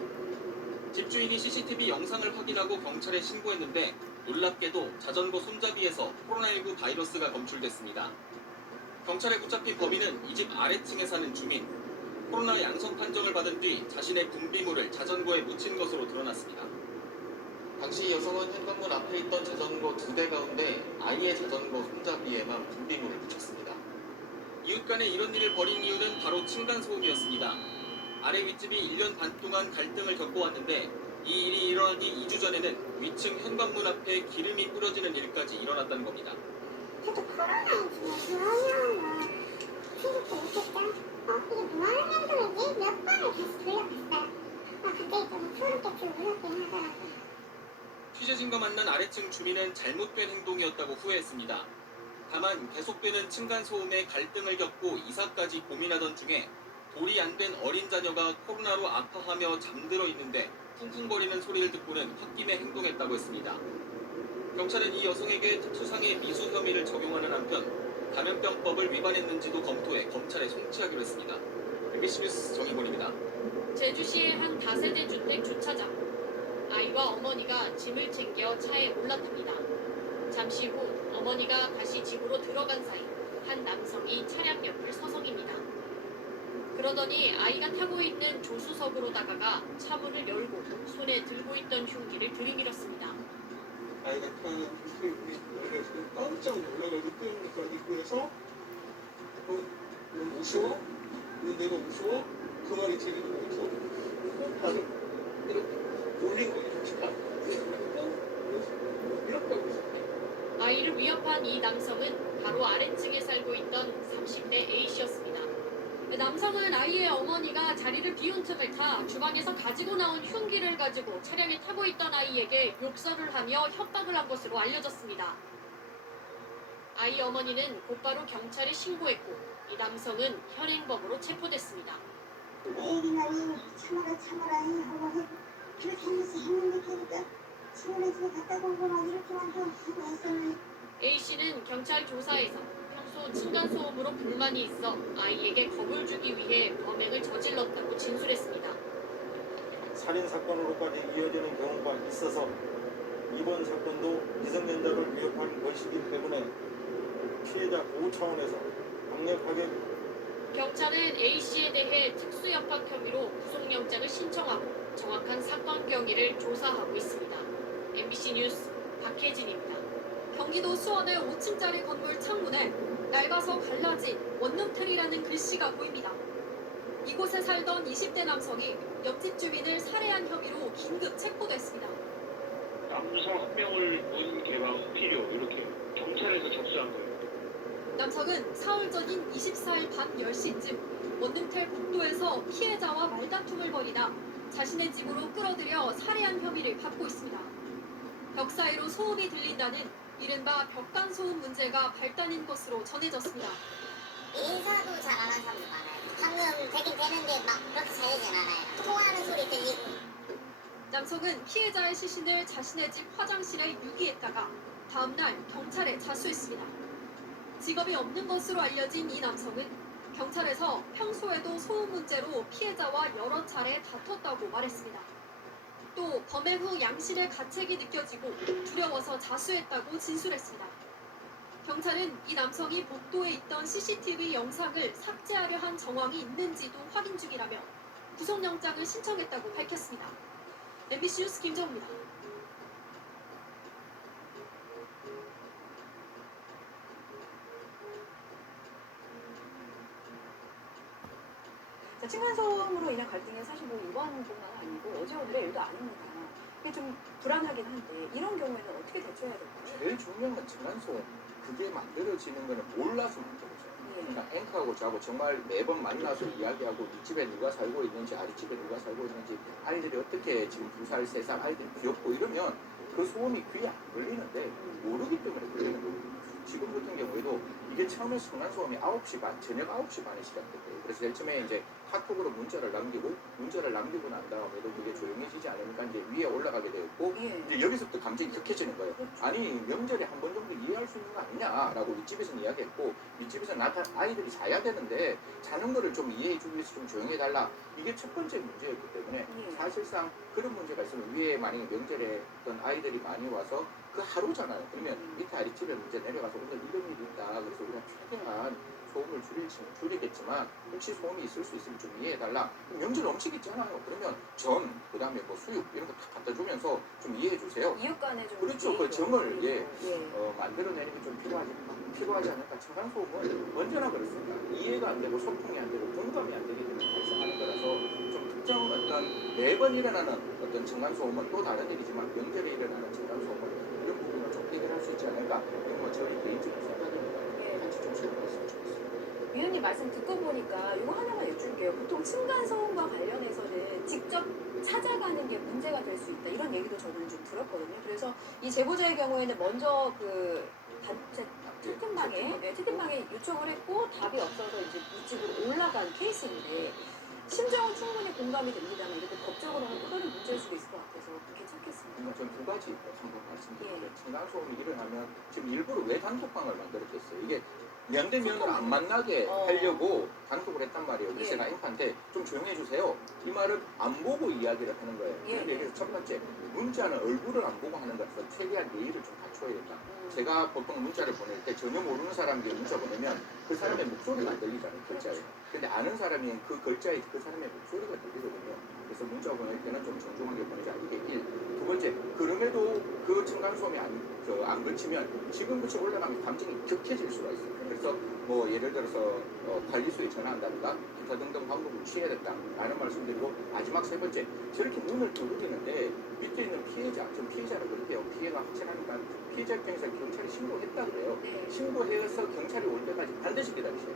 집주인이 CCTV 영상을 확인하고 경찰에 신고했는데 놀랍게도 자전거 손잡이에서 코로나19 바이러스가 검출됐습니다. 경찰에 붙잡힌 범인은 이 집 아래층에 사는 주민. 코로나 양성 판정을 받은 뒤 자신의 분비물을 자전거에 묻힌 것으로 드러났습니다. 당시 여성은 현관문 앞에 있던 자전거 2대 가운데 아이의 자전거 손잡이에만 분비물을 묻혔습니다. 이웃 간에 이런 일을 벌인 이유는 바로 층간소음이었습니다. 아래 윗집이 1년 반 동안 갈등을 겪어왔는데 이 일이 일어나기 2주 전에는 위층 현관문 앞에 기름이 뿌려지는 일까지 일어났다는 겁니다. 그래도 코로나 중에 그러면 수습도 못했다. 이게 뭐 하는 행동이지? 몇 번을 다시 돌려봤어요. 갑자기 좀 소름 끼치고 무섭긴 하더라고요. 취재진과 만난 아래층 주민은 잘못된 행동이었다고 후회했습니다. 다만 계속되는 층간소음에 갈등을 겪고 이사까지 고민하던 중에 돌이 안 된 어린 자녀가 코로나로 아파하며 잠들어 있는데 쿵쿵거리는 소리를 듣고는 홧김에 행동했다고 했습니다. 경찰은 이 여성에게 특수상해 미수 혐의를 적용하는 한편 감염병법을 위반했는지도 검토해 검찰에 송치하기로 했습니다. MBC 뉴스 정희곤입니다. 제주시의 한 다세대 주택 주차장. 아이와 어머니가 짐을 챙겨 차에 올라탑니다. 잠시 후 어머니가 다시 집으로 들어간 사이 한 남성이 차량 옆을 서성입니다. 그러더니 아이가 타고 있는 조수석으로 다가가 차문을 열고 손에 들고 있던 흉기를 들이밀었습니다. 아이가 타는 지금 깜짝 놀라가지고 뛰어오니까 입구에서 너 무서워? 내가 무서워? 그 말이 들리면서 다들 이렇게 올린 거예요. 이렇다고 있어요. 아이를 위협한 이 남성은 바로 아래층에 살고 있던 30대 A씨였습니다. 남성은 아이의 어머니가 자리를 비운 틈을 타 주방에서 가지고 나온 흉기를 가지고 차량에 타고 있던 아이에게 욕설을 하며 협박을 한 것으로 알려졌습니다. 아이 어머니는 곧바로 경찰에 신고했고 이 남성은 현행범으로 체포됐습니다. 애기만이 참아라 하고 그렇게 하면서 했는데 걔가 친구네 집에 갔다 오고 막 이렇게만 하고 했었는데 A씨는 경찰 조사에서 평소 층간소음으로 불만이 있어 아이에게 겁을 주기 위해 범행을 저질렀다고 진술했습니다. 살인사건으로까지 이어지는 경우가 있어서 이번 사건도 미성년자를 위협한 것이기 때문에 피해자 보호 차원에서 강력하게 경찰은 A씨에 대해 특수협박 혐의로 구속영장을 신청하고 정확한 사건 경위를 조사하고 있습니다. MBC 뉴스 박혜진입니다. 경기도 수원의 5층짜리 건물 창문에 낡아서 갈라진 원룸텔이라는 글씨가 보입니다. 이곳에 살던 20대 남성이 옆집 주민을 살해한 혐의로 긴급 체포됐습니다. 남성 한 명을 문 개방 필요 이렇게 경찰에서 접수한 거예요. 남성은 사흘 전인 24일 밤 10시쯤 원룸텔 복도에서 피해자와 말다툼을 벌이다 자신의 집으로 끌어들여 살해한 혐의를 받고 있습니다. 벽 사이로 소음이 들린다는 이른바 벽간 소음 문제가 발단인 것으로 전해졌습니다. 인사도 잘 안 하는 사람도 많아요. 방금 되긴 되는데 막 그렇게 잘 되진 않아요. 통화하는 소리 들리고. 남성은 피해자의 시신을 자신의 집 화장실에 유기했다가 다음날 경찰에 자수했습니다. 직업이 없는 것으로 알려진 이 남성은 경찰에서 평소에도 소음 문제로 피해자와 여러 차례 다퉜다고 말했습니다. 또 범행 후 양심의 가책이 느껴지고 두려워서 자수했다고 진술했습니다. 경찰은 이 남성이 복도에 있던 CCTV 영상을 삭제하려 한 정황이 있는지도 확인 중이라며 구속영장을 신청했다고 밝혔습니다. MBC 뉴스 김정우입니다. 자, 층간소음으로 인한 갈등이 사실 뭐 이번뿐만 아니고 어제 오늘의 일도 아닙니다. 이게 좀 불안하긴 한데 이런 경우에는 어떻게 대처해야 될까요? 제일 중요한 건 층간소음. 그게 만들어지는 거는 몰라서 만들어져요. 그러니까 앵커하고 저하고 정말 매번 만나서 이야기하고 이 집에 누가 살고 있는지 아랫집에 누가 살고 있는지 아이들이 어떻게 지금 2살, 3살 아이들이 귀엽고 이러면 그 소음이 귀에 안 걸리는데 모르기 때문에 걸리는 거거든요. 지금 같은 경우에도 이게 처음에 층간소음이 9시 반, 저녁 9시 반에 시작됐대요. 그래서 제일 처음에 이제 카톡으로 문자를 남기고 난 다음에도 그게 조용해지지 않으니까 이제 위에 올라가게 되었고 이제 여기서부터 감정이 격해지는 거예요. 아니 명절에 한 번 정도 이해할 수 있는 거 아니냐라고 윗집에서는 이야기했고 윗집에서는 아이들이 자야 되는데 자는 거를 좀 이해해 주기 위해서 좀 조용해 달라. 이게 첫 번째 문제였기 때문에 사실상 그런 문제가 있으면 위에 만약에 명절에 어떤 아이들이 많이 와서 그 하루잖아요. 그러면 밑에 아랫집에 문제 내려가서 오늘 이런 일이 있다. 그래서 우리가 최대한 소음을 줄이겠지만 혹시 소음이 있을 수 있으면 좀 이해해달라. 명절 음식 있잖아요. 그러면 전, 그 다음에 뭐 수육 이런 거 다 갖다 주면서 좀 이해해주세요. 이웃 간에 좀 그렇죠. 그 정을 만들어내는 게 좀 필요하지 않을까. 층간소음은 언제나 그렇습니다. 이해가 안 되고 소통이 안 되고 공감이 안 되기 때문에 발생하는 거라서 좀 특정 어떤 매번 일어나는 어떤 층간소음은 또 다른 일이지만 명절에 일어나는 층간소음은 이런 부분을 좀 해결할 수 있지 않을까. 이건 뭐 저희 개인적인 생각입니다. 같이 좀 생각했으면 좋겠습니다. 위원님 말씀 듣고 보니까 이거 하나만 여쭐게요. 보통 층간소음과 관련해서는 직접 찾아가는 게 문제가 될 수 있다. 이런 얘기도 저는 좀 들었거든요. 그래서 이 제보자의 경우에는 먼저 그 단체 채팅방에 요청을 했고 답이 없어서 이제 윗집으로 올라간 케이스인데 심정은 충분히 공감이 됩니다만 이렇게 법적으로는 또 다른 문제일 수도 있을 것 같아서 괜찮겠습니다. 저는 두 가지 한번 말씀드릴게요. 층간소음이 일어나면 지금 일부러 왜 단톡방을 만들었겠어요? 이게 면대면으로 안 만나게 하려고 단톡을 했단 말이에요. 그래서 제가 앵커한테 좀 조용해 주세요. 이 말을 안 보고 이야기를 하는 거예요. 그래서 첫 번째, 문자는 얼굴을 안 보고 하는 거라서 최대한 예의를 좀 갖춰야 된다. 제가 보통 문자를 보낼 때 전혀 모르는 사람에게 문자 보내면 그 사람의 목소리가 안 들리잖아요. 글자에. 근데 아는 사람이 그 글자에 그 사람의 목소리가 들리거든요. 그래서 문자 보낼 때는 좀 정중하게 보내자. 이게 1. 두 번째, 그럼에도 그 층간소음이 안 그치면 지금부터 올라가면 감정이 격해질 수가 있어요. 그래서 뭐 예를 들어서 관리소에 전화한다든가 기타 등등 방법을 취해야 된다라는 말씀드리고, 마지막 세 번째, 저렇게 문을 두드리는데 밑에 있는 피해자, 좀 피해자를 그럴게요. 피해가 확실하니까 피해자 입장에서 경찰에 신고했다 그래요. 신고해서 경찰이 올 때까지 반드시 기다리세요.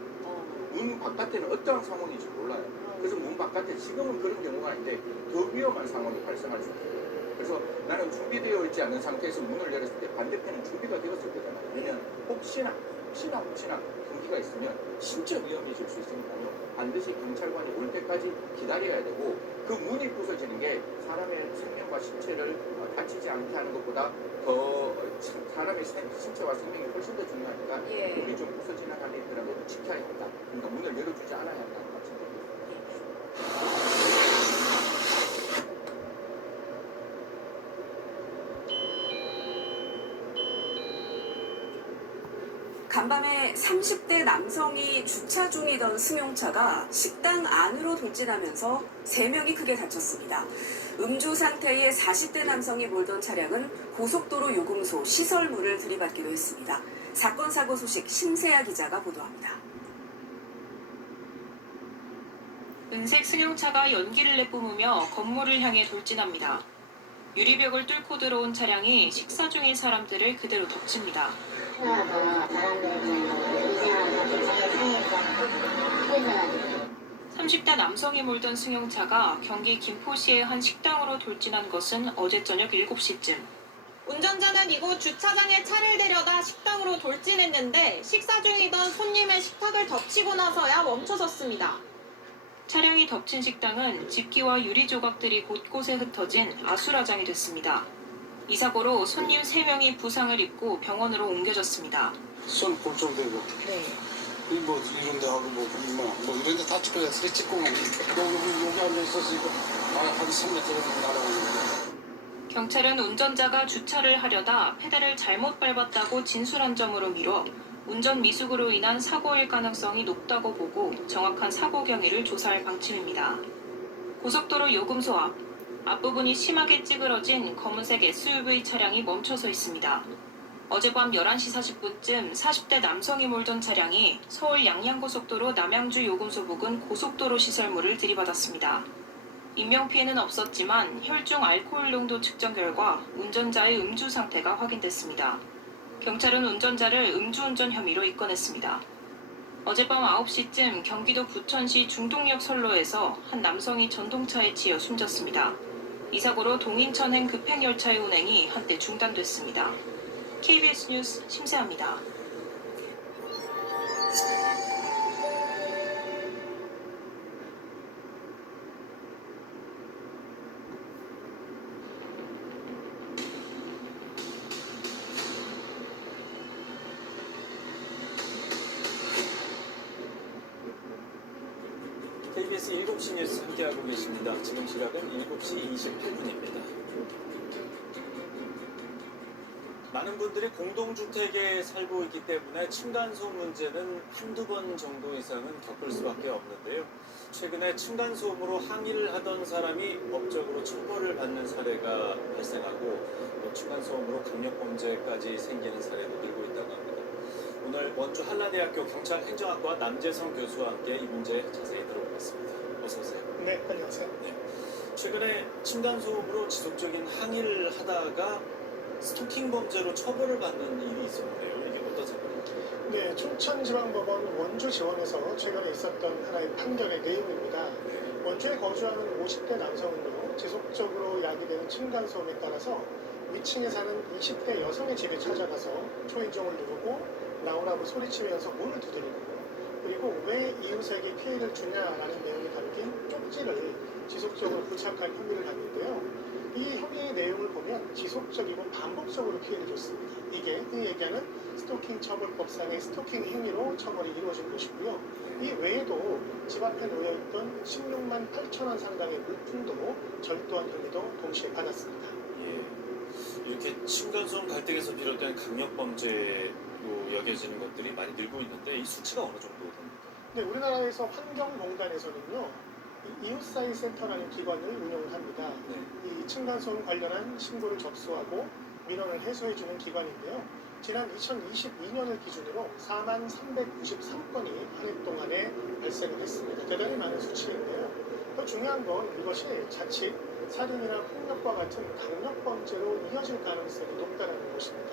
문 바깥에는 어떠한 상황인지 몰라요. 그래서 문 바깥에 지금은 그런 경우가 아닌데 더 위험한 상황이 발생할 수 있어요. 그래서 나는 준비되어 있지 않은 상태에서 문을 열었을 때 반대편은 준비가 되었을 거잖아요. 왜냐면 혹시나 경기가 있으면 진짜 위험해질 수 있으니까요. 반드시 경찰관이 올 때까지 기다려야 되고, 그 문이 부서지는 게 사람의 생명과 신체를 다치지 않게 하는 것보다 더 사람의 신체와 생명이 훨씬 더 중요하니까 문이 좀 부서지는 한에 있더라도 지켜야 한다. 그러니까 문을 열어주지 않아야 한다는 말씀드립니다. 간밤에 30대 남성이 주차 중이던 승용차가 식당 안으로 돌진하면서 3명이 크게 다쳤습니다. 음주 상태의 40대 남성이 몰던 차량은 고속도로 요금소 시설물을 들이받기도 했습니다. 사건 사고 소식 심세아 기자가 보도합니다. 은색 승용차가 연기를 내뿜으며 건물을 향해 돌진합니다. 유리벽을 뚫고 들어온 차량이 식사 중인 사람들을 그대로 덮칩니다. 30대 남성이 몰던 승용차가 경기 김포시의 한 식당으로 돌진한 것은 어제 저녁 7시쯤. 운전자는 이곳 주차장에 차를 데려다 식당으로 돌진했는데 식사 중이던 손님의 식탁을 덮치고 나서야 멈춰섰습니다. 차량이 덮친 식당은 집기와 유리 조각들이 곳곳에 흩어진 아수라장이 됐습니다. 이 사고로 손님 3명이 부상을 입고 병원으로 옮겨졌습니다. 손 골절되고 뭐 이런 데 하고 뭐 이런 데 다치고 해서 찍고 여기 앉아 있어서 이거 한 3m 날아오는. 경찰은 운전자가 주차를 하려다 페달을 잘못 밟았다고 진술한 점으로 미뤄 운전 미숙으로 인한 사고일 가능성이 높다고 보고 정확한 사고 경위를 조사할 방침입니다. 고속도로 요금소 앞부분이 심하게 찌그러진 검은색 SUV 차량이 멈춰서 있습니다. 어젯밤 11시 40분쯤 40대 남성이 몰던 차량이 서울 양양고속도로 남양주 요금소 부근 고속도로 시설물을 들이받았습니다. 인명피해는 없었지만 혈중 알코올 농도 측정 결과 운전자의 음주 상태가 확인됐습니다. 경찰은 운전자를 음주운전 혐의로 입건했습니다. 어젯밤 9시쯤 경기도 부천시 중동역 선로에서 한 남성이 전동차에 치여 숨졌습니다. 이 사고로 동인천행 급행열차의 운행이 한때 중단됐습니다. KBS 뉴스 심세아입니다. KBS 7시 뉴스 함께하고 계십니다. 지금 시각은 7시 28분입니다. 많은 분들이 공동주택에 살고 있기 때문에 층간소음 문제는 한두 번 정도 이상은 겪을 수밖에 없는데요. 최근에 층간소음으로 항의를 하던 사람이 법적으로 처벌을 받는 사례가 발생하고 또 층간소음으로 강력범죄까지 생기는 사례도 늘고 있다고 합니다. 오늘 원주 한라대학교 경찰행정학과 남재성 교수와 함께 이 문제 자세히 들어보겠습니다. 어서 오세요. 네, 안녕하세요. 네. 최근에 층간소음으로 지속적인 항의를 하다가 스토킹 범죄로 처벌을 받는 일이 있었는데요. 이게 어떤 사건인가요? 네, 춘천지방법원 원주지원에서 최근에 있었던 하나의 판결의 내용입니다. 원주에 거주하는 50대 남성은요, 지속적으로 야기되는 층간소음에 따라서 위층에 사는 20대 여성의 집에 찾아가서 초인종을 누르고 나오라고 소리치면서 문을 두드리고, 그리고 왜 이웃에게 피해를 주냐라는 내용이 담긴 쪽지를 지속적으로 부착한 혐의를 받는데요. 이 혐의의 내용을 보면 지속적이고 반복적으로 피해를 줬습니다. 이게 흔히 얘기하는 스토킹 처벌법상의 스토킹 행위로 처벌이 이루어진 것이고요. 이 외에도 집 앞에 놓여있던 16만 8천 원 상당의 물품도 절도한 혐의도 동시에 받았습니다. 예. 이렇게 층간소음 갈등에서 비롯된 강력범죄로 여겨지는 것들이 많이 늘고 있는데 이 수치가 어느 정도 됩니까? 네, 우리나라에서 환경공단에서는요, 이웃사이 센터라는 기관을 운영을 합니다. 이 층간소음 관련한 신고를 접수하고 민원을 해소해주는 기관인데요. 지난 2022년을 기준으로 4만 393건이 한 해 동안에 발생을 했습니다. 대단히 많은 수치인데요. 더 중요한 건 이것이 자칫 살인이나 폭력과 같은 강력범죄로 이어질 가능성이 높다는 것입니다.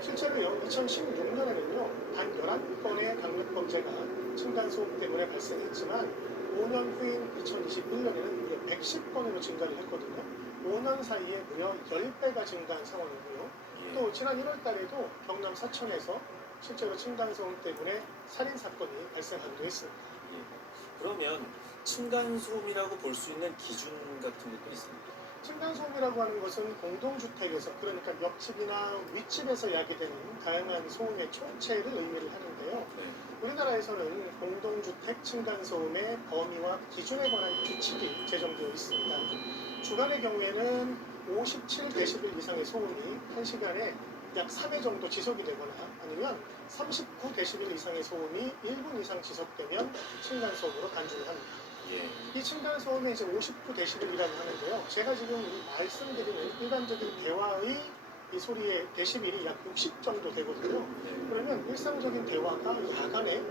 실제로요, 2016년에는요, 단 11건의 강력범죄가 층간소음 때문에 발생했지만 5년 후인 2021년에는 110건으로 증가를 했거든요. 5년 사이에 무려 10배가 증가한 상황이고요. 또 지난 1월 달에도 경남 사천에서 실제로 층간소음 때문에 살인사건이 발생하기도 했습니다. 그러면 층간소음이라고 볼 수 있는 기준 같은 것도 있습니다. 층간소음이라고 하는 것은 공동주택에서, 그러니까 옆집이나 윗집에서 야기되는 다양한 소음의 총체를 의미를 하는데요. 우리나라에서는 공동주택 층간소음의 범위와 기준에 관한 규칙이 제정되어 있습니다. 주간의 경우에는 57데시벨 이상의 소음이 1시간에 약 3회 정도 지속이 되거나, 아니면 39데시벨 이상의 소음이 1분 이상 지속되면 층간소음으로 간주를 합니다. 이 층간소음에 이제 59데시벨이라고 하는데요. 제가 지금 말씀드리는 일반적인 대화의 이 소리의 데시벨이 약 60 정도 되거든요. 그러면 일상적인 대화가 야간에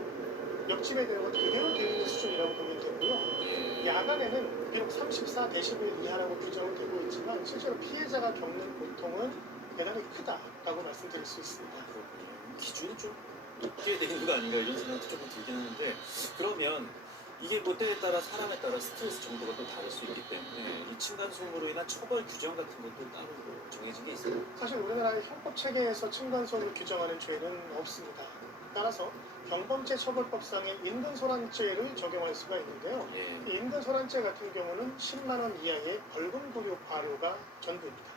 옆집에 되는 것 그대로 들리는 수준이라고 보면 되고요. 야간에는 비록 34데시벨 이하라고 규정은 되고 있지만 실제로 피해자가 겪는 고통은 대단히 크다라고 말씀드릴 수 있습니다. 기준이 좀 높게 되는 거 아닌가 이런 생각도 조금 들긴 하는데, 그러면 이게 뭐 때에 따라 사람에 따라 스트레스 정도가 또 다를 수 있기 때문에 이 층간소음으로 인한 처벌 규정 같은 것도 따로 정해진 게 있어요? 사실 우리나라의 형법 체계에서 층간소음을 규정하는 죄는 없습니다. 따라서 경범죄 처벌법상의 인근소란죄를 적용할 수가 있는데요. 이 인근소란죄 같은 경우는 10만 원 이하의 벌금 구류 과료가 전부입니다.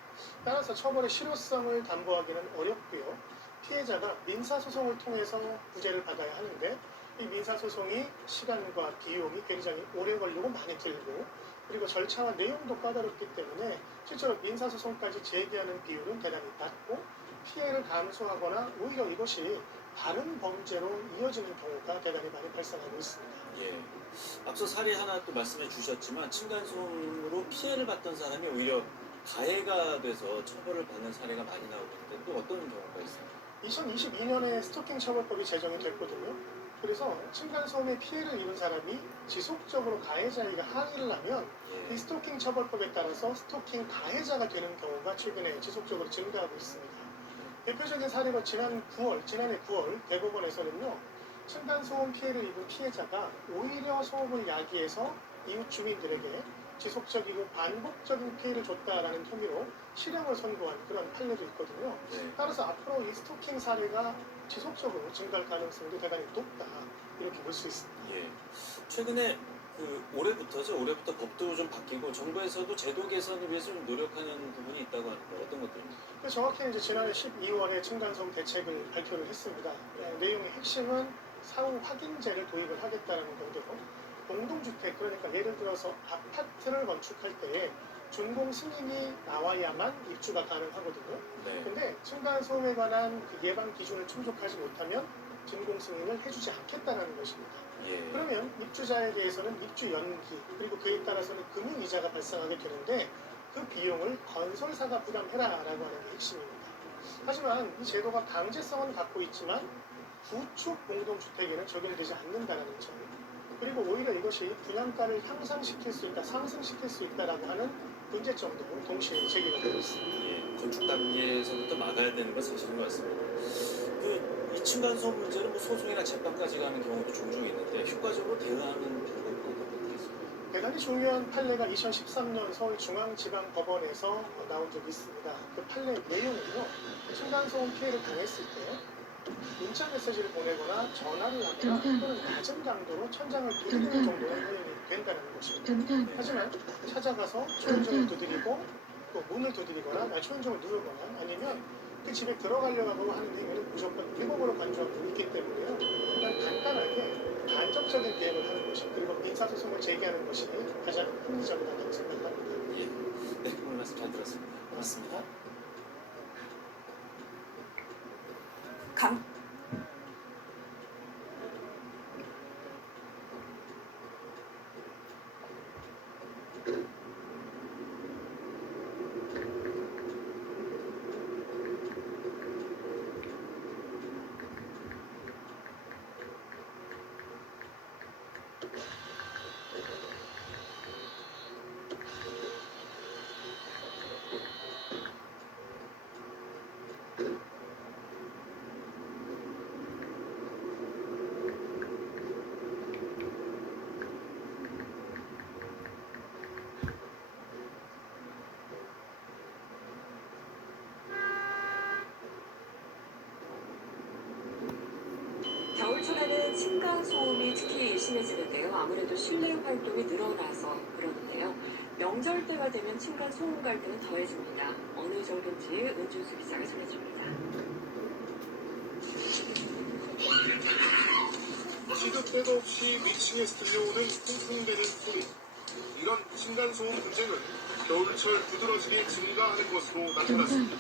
따라서 처벌의 실효성을 담보하기는 어렵고요. 피해자가 민사소송을 통해서 구제를 받아야 하는데, 이 민사소송이 시간과 비용이 굉장히 오래 걸리고 많이 들고, 그리고 절차와 내용도 까다롭기 때문에 실제로 민사소송까지 제기하는 비율은 대단히 낮고, 피해를 감수하거나 오히려 이것이 다른 범죄로 이어지는 경우가 대단히 많이 발생하고 있습니다. 앞서 사례 하나 또 말씀해 주셨지만 층간소음으로 피해를 봤던 사람이 오히려 가해가 돼서 처벌을 받는 사례가 많이 나오고 있는데 또 어떤 경우가 있습니까? 2022년에 스토킹 처벌법이 제정이 됐거든요. 그래서 층간소음에 피해를 입은 사람이 지속적으로 가해자에게 항의를 하면 이 스토킹 처벌법에 따라서 스토킹 가해자가 되는 경우가 최근에 지속적으로 증가하고 있습니다. 대표적인 사례가 지난해 9월 대법원에서는요, 층간소음 피해를 입은 피해자가 오히려 소음을 야기해서 이웃 주민들에게 지속적이고 반복적인 피해를 줬다라는 혐의로 실형을 선고한 그런 판례도 있거든요. 따라서 앞으로 이 스토킹 사례가 지속적으로 증가할 가능성도 대단히 높다, 이렇게 볼 수 있습니다. 최근에 올해부터 법도 좀 바뀌고 정부에서도 제도 개선을 위해서 좀 노력하는 부분이 있다고 하는데 어떤 것들입니까? 정확히는 이제 지난해 12월에 층간소음 대책을 발표를 했습니다. 내용의 핵심은 사후 확인제를 도입을 하겠다는 건데요. 공동주택, 그러니까 예를 들어서 아파트를 건축할 때 준공 승인이 나와야만 입주가 가능하거든요. 근데 층간소음에 관한 그 예방 기준을 충족하지 못하면 준공 승인을 해주지 않겠다는 것입니다. 그러면 입주자에 대해서는 입주 연기, 그리고 그에 따라서는 금융이자가 발생하게 되는데 그 비용을 건설사가 부담해라라고 하는 게 핵심입니다. 하지만 이 제도가 강제성은 갖고 있지만 구축 공동주택에는 적용되지 않는다는 점, 그리고 오히려 이것이 분양가를 향상시킬 수 있다, 상승시킬 수 있다라고 하는 문제점도 동시에 제기가 되고 있습니다. 건축 단계에서부터 막아야 되는 건 사실인 것 같습니다. 이 이 층간소음 문제는 뭐 소송이나 재판까지 가는 경우도 종종 있는데 효과적으로 대응하는 방법은 어떻게 있습니까? 대단히 중요한 판례가 2013년 서울중앙지방법원에서 나온 적이 있습니다. 그 판례 내용은요, 층간소음 피해를 당했을 때 문자 메시지를 보내거나 전화를 하거나 또는 낮은 강도로 천장을 두드리는 정도의 허용이 된다는 것입니다. 하지만 찾아가서 초인종을 두드리고 또 문을 두드리거나 초인종을 누르거나 아니면 그 집에 들어가려고 하는 행위는 무조건 위법으로 간주하고 있기 때문에요. 그냥 간단하게 간접적인 대응을 하는 것이 그리고 민사소송을 제기하는 것이 가장 합리적이라고 생각합니다. 예. 네, 오늘 말씀 잘 들었습니다. 고맙습니다. 겨울철에는 층간소음이 특히 심해지는데요. 아무래도 실내 활동이 늘어나서 그러는데요. 명절 때가 되면 층간소음 갈등은 더해집니다. 어느 정도인지 은준수 기자가 전해줍니다. 시도 때도 없이 위층에서 들려오는 쿵쿵대는 소리. 이런 층간소음 문제는 겨울철 두드러지게 증가하는 것으로 나타났습니다.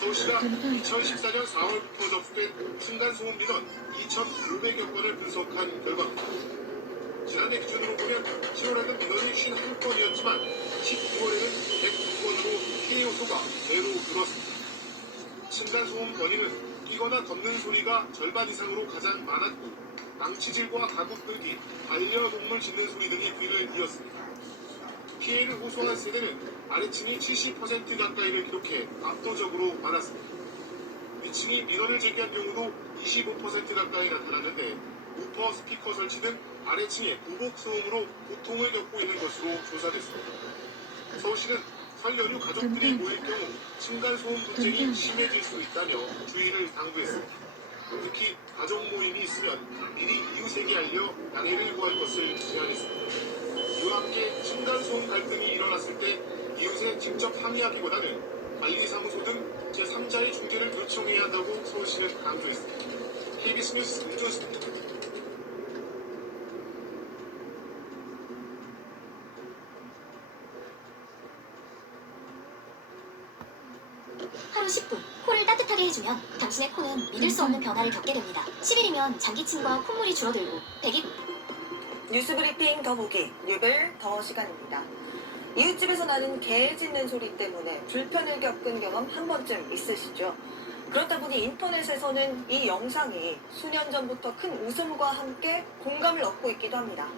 서울시가 2014년 4월부터 접수된 층간소음 민원 2,500여 건을 분석한 결과입니다. 지난해 기준으로 보면 10월에는 민원이 51건이었지만 12월에는 109건으로 피해 요소가 배로 늘었습니다. 층간소음 건의는 뛰거나 걷는 소리가 절반 이상으로 가장 많았고 망치질과 가구 끌기, 반려동물 짖는 소리 등이 귀를 이었습니다. 피해를 호소한 세대는 아래층이 70% 가까이를 기록해 압도적으로 많았습니다. 위층이 민원을 제기한 경우도 25% 가까이 나타났는데 우퍼 스피커 설치 등 아래층의 보복 소음으로 고통을 겪고 있는 것으로 조사됐습니다. 서울시는 설 연휴 가족들이 모일 경우 층간소음 분쟁이 심해질 수 있다며 주의를 당부했습니다. 특히 가족 모임이 있으면 미리 이웃에게 알려 양해를 구할 것을 제안했습니다. 이와 함께 층간소음 갈등이 일어났을 때 이웃에 직접 항의하기보다는 관리사무소 등 제3자의 중재를 요청해야 한다고 서울시는 강조했습니다. KBS 뉴스 윤준수입니다. 하루 10분 코를 따뜻하게 해주면 당신의 코는 믿을 수 없는 변화를 겪게 됩니다. 10일이면 장기침과 콧물이 줄어들고 100일 뉴스브리핑 더보기 뉴벨 더 시간입니다. 이웃집에서 나는 개 짖는 소리 때문에 불편을 겪은 경험 한 번쯤 있으시죠? 그렇다 보니 인터넷에서는 이 영상이 수년 전부터 큰 웃음과 함께 공감을 얻고 있기도 합니다.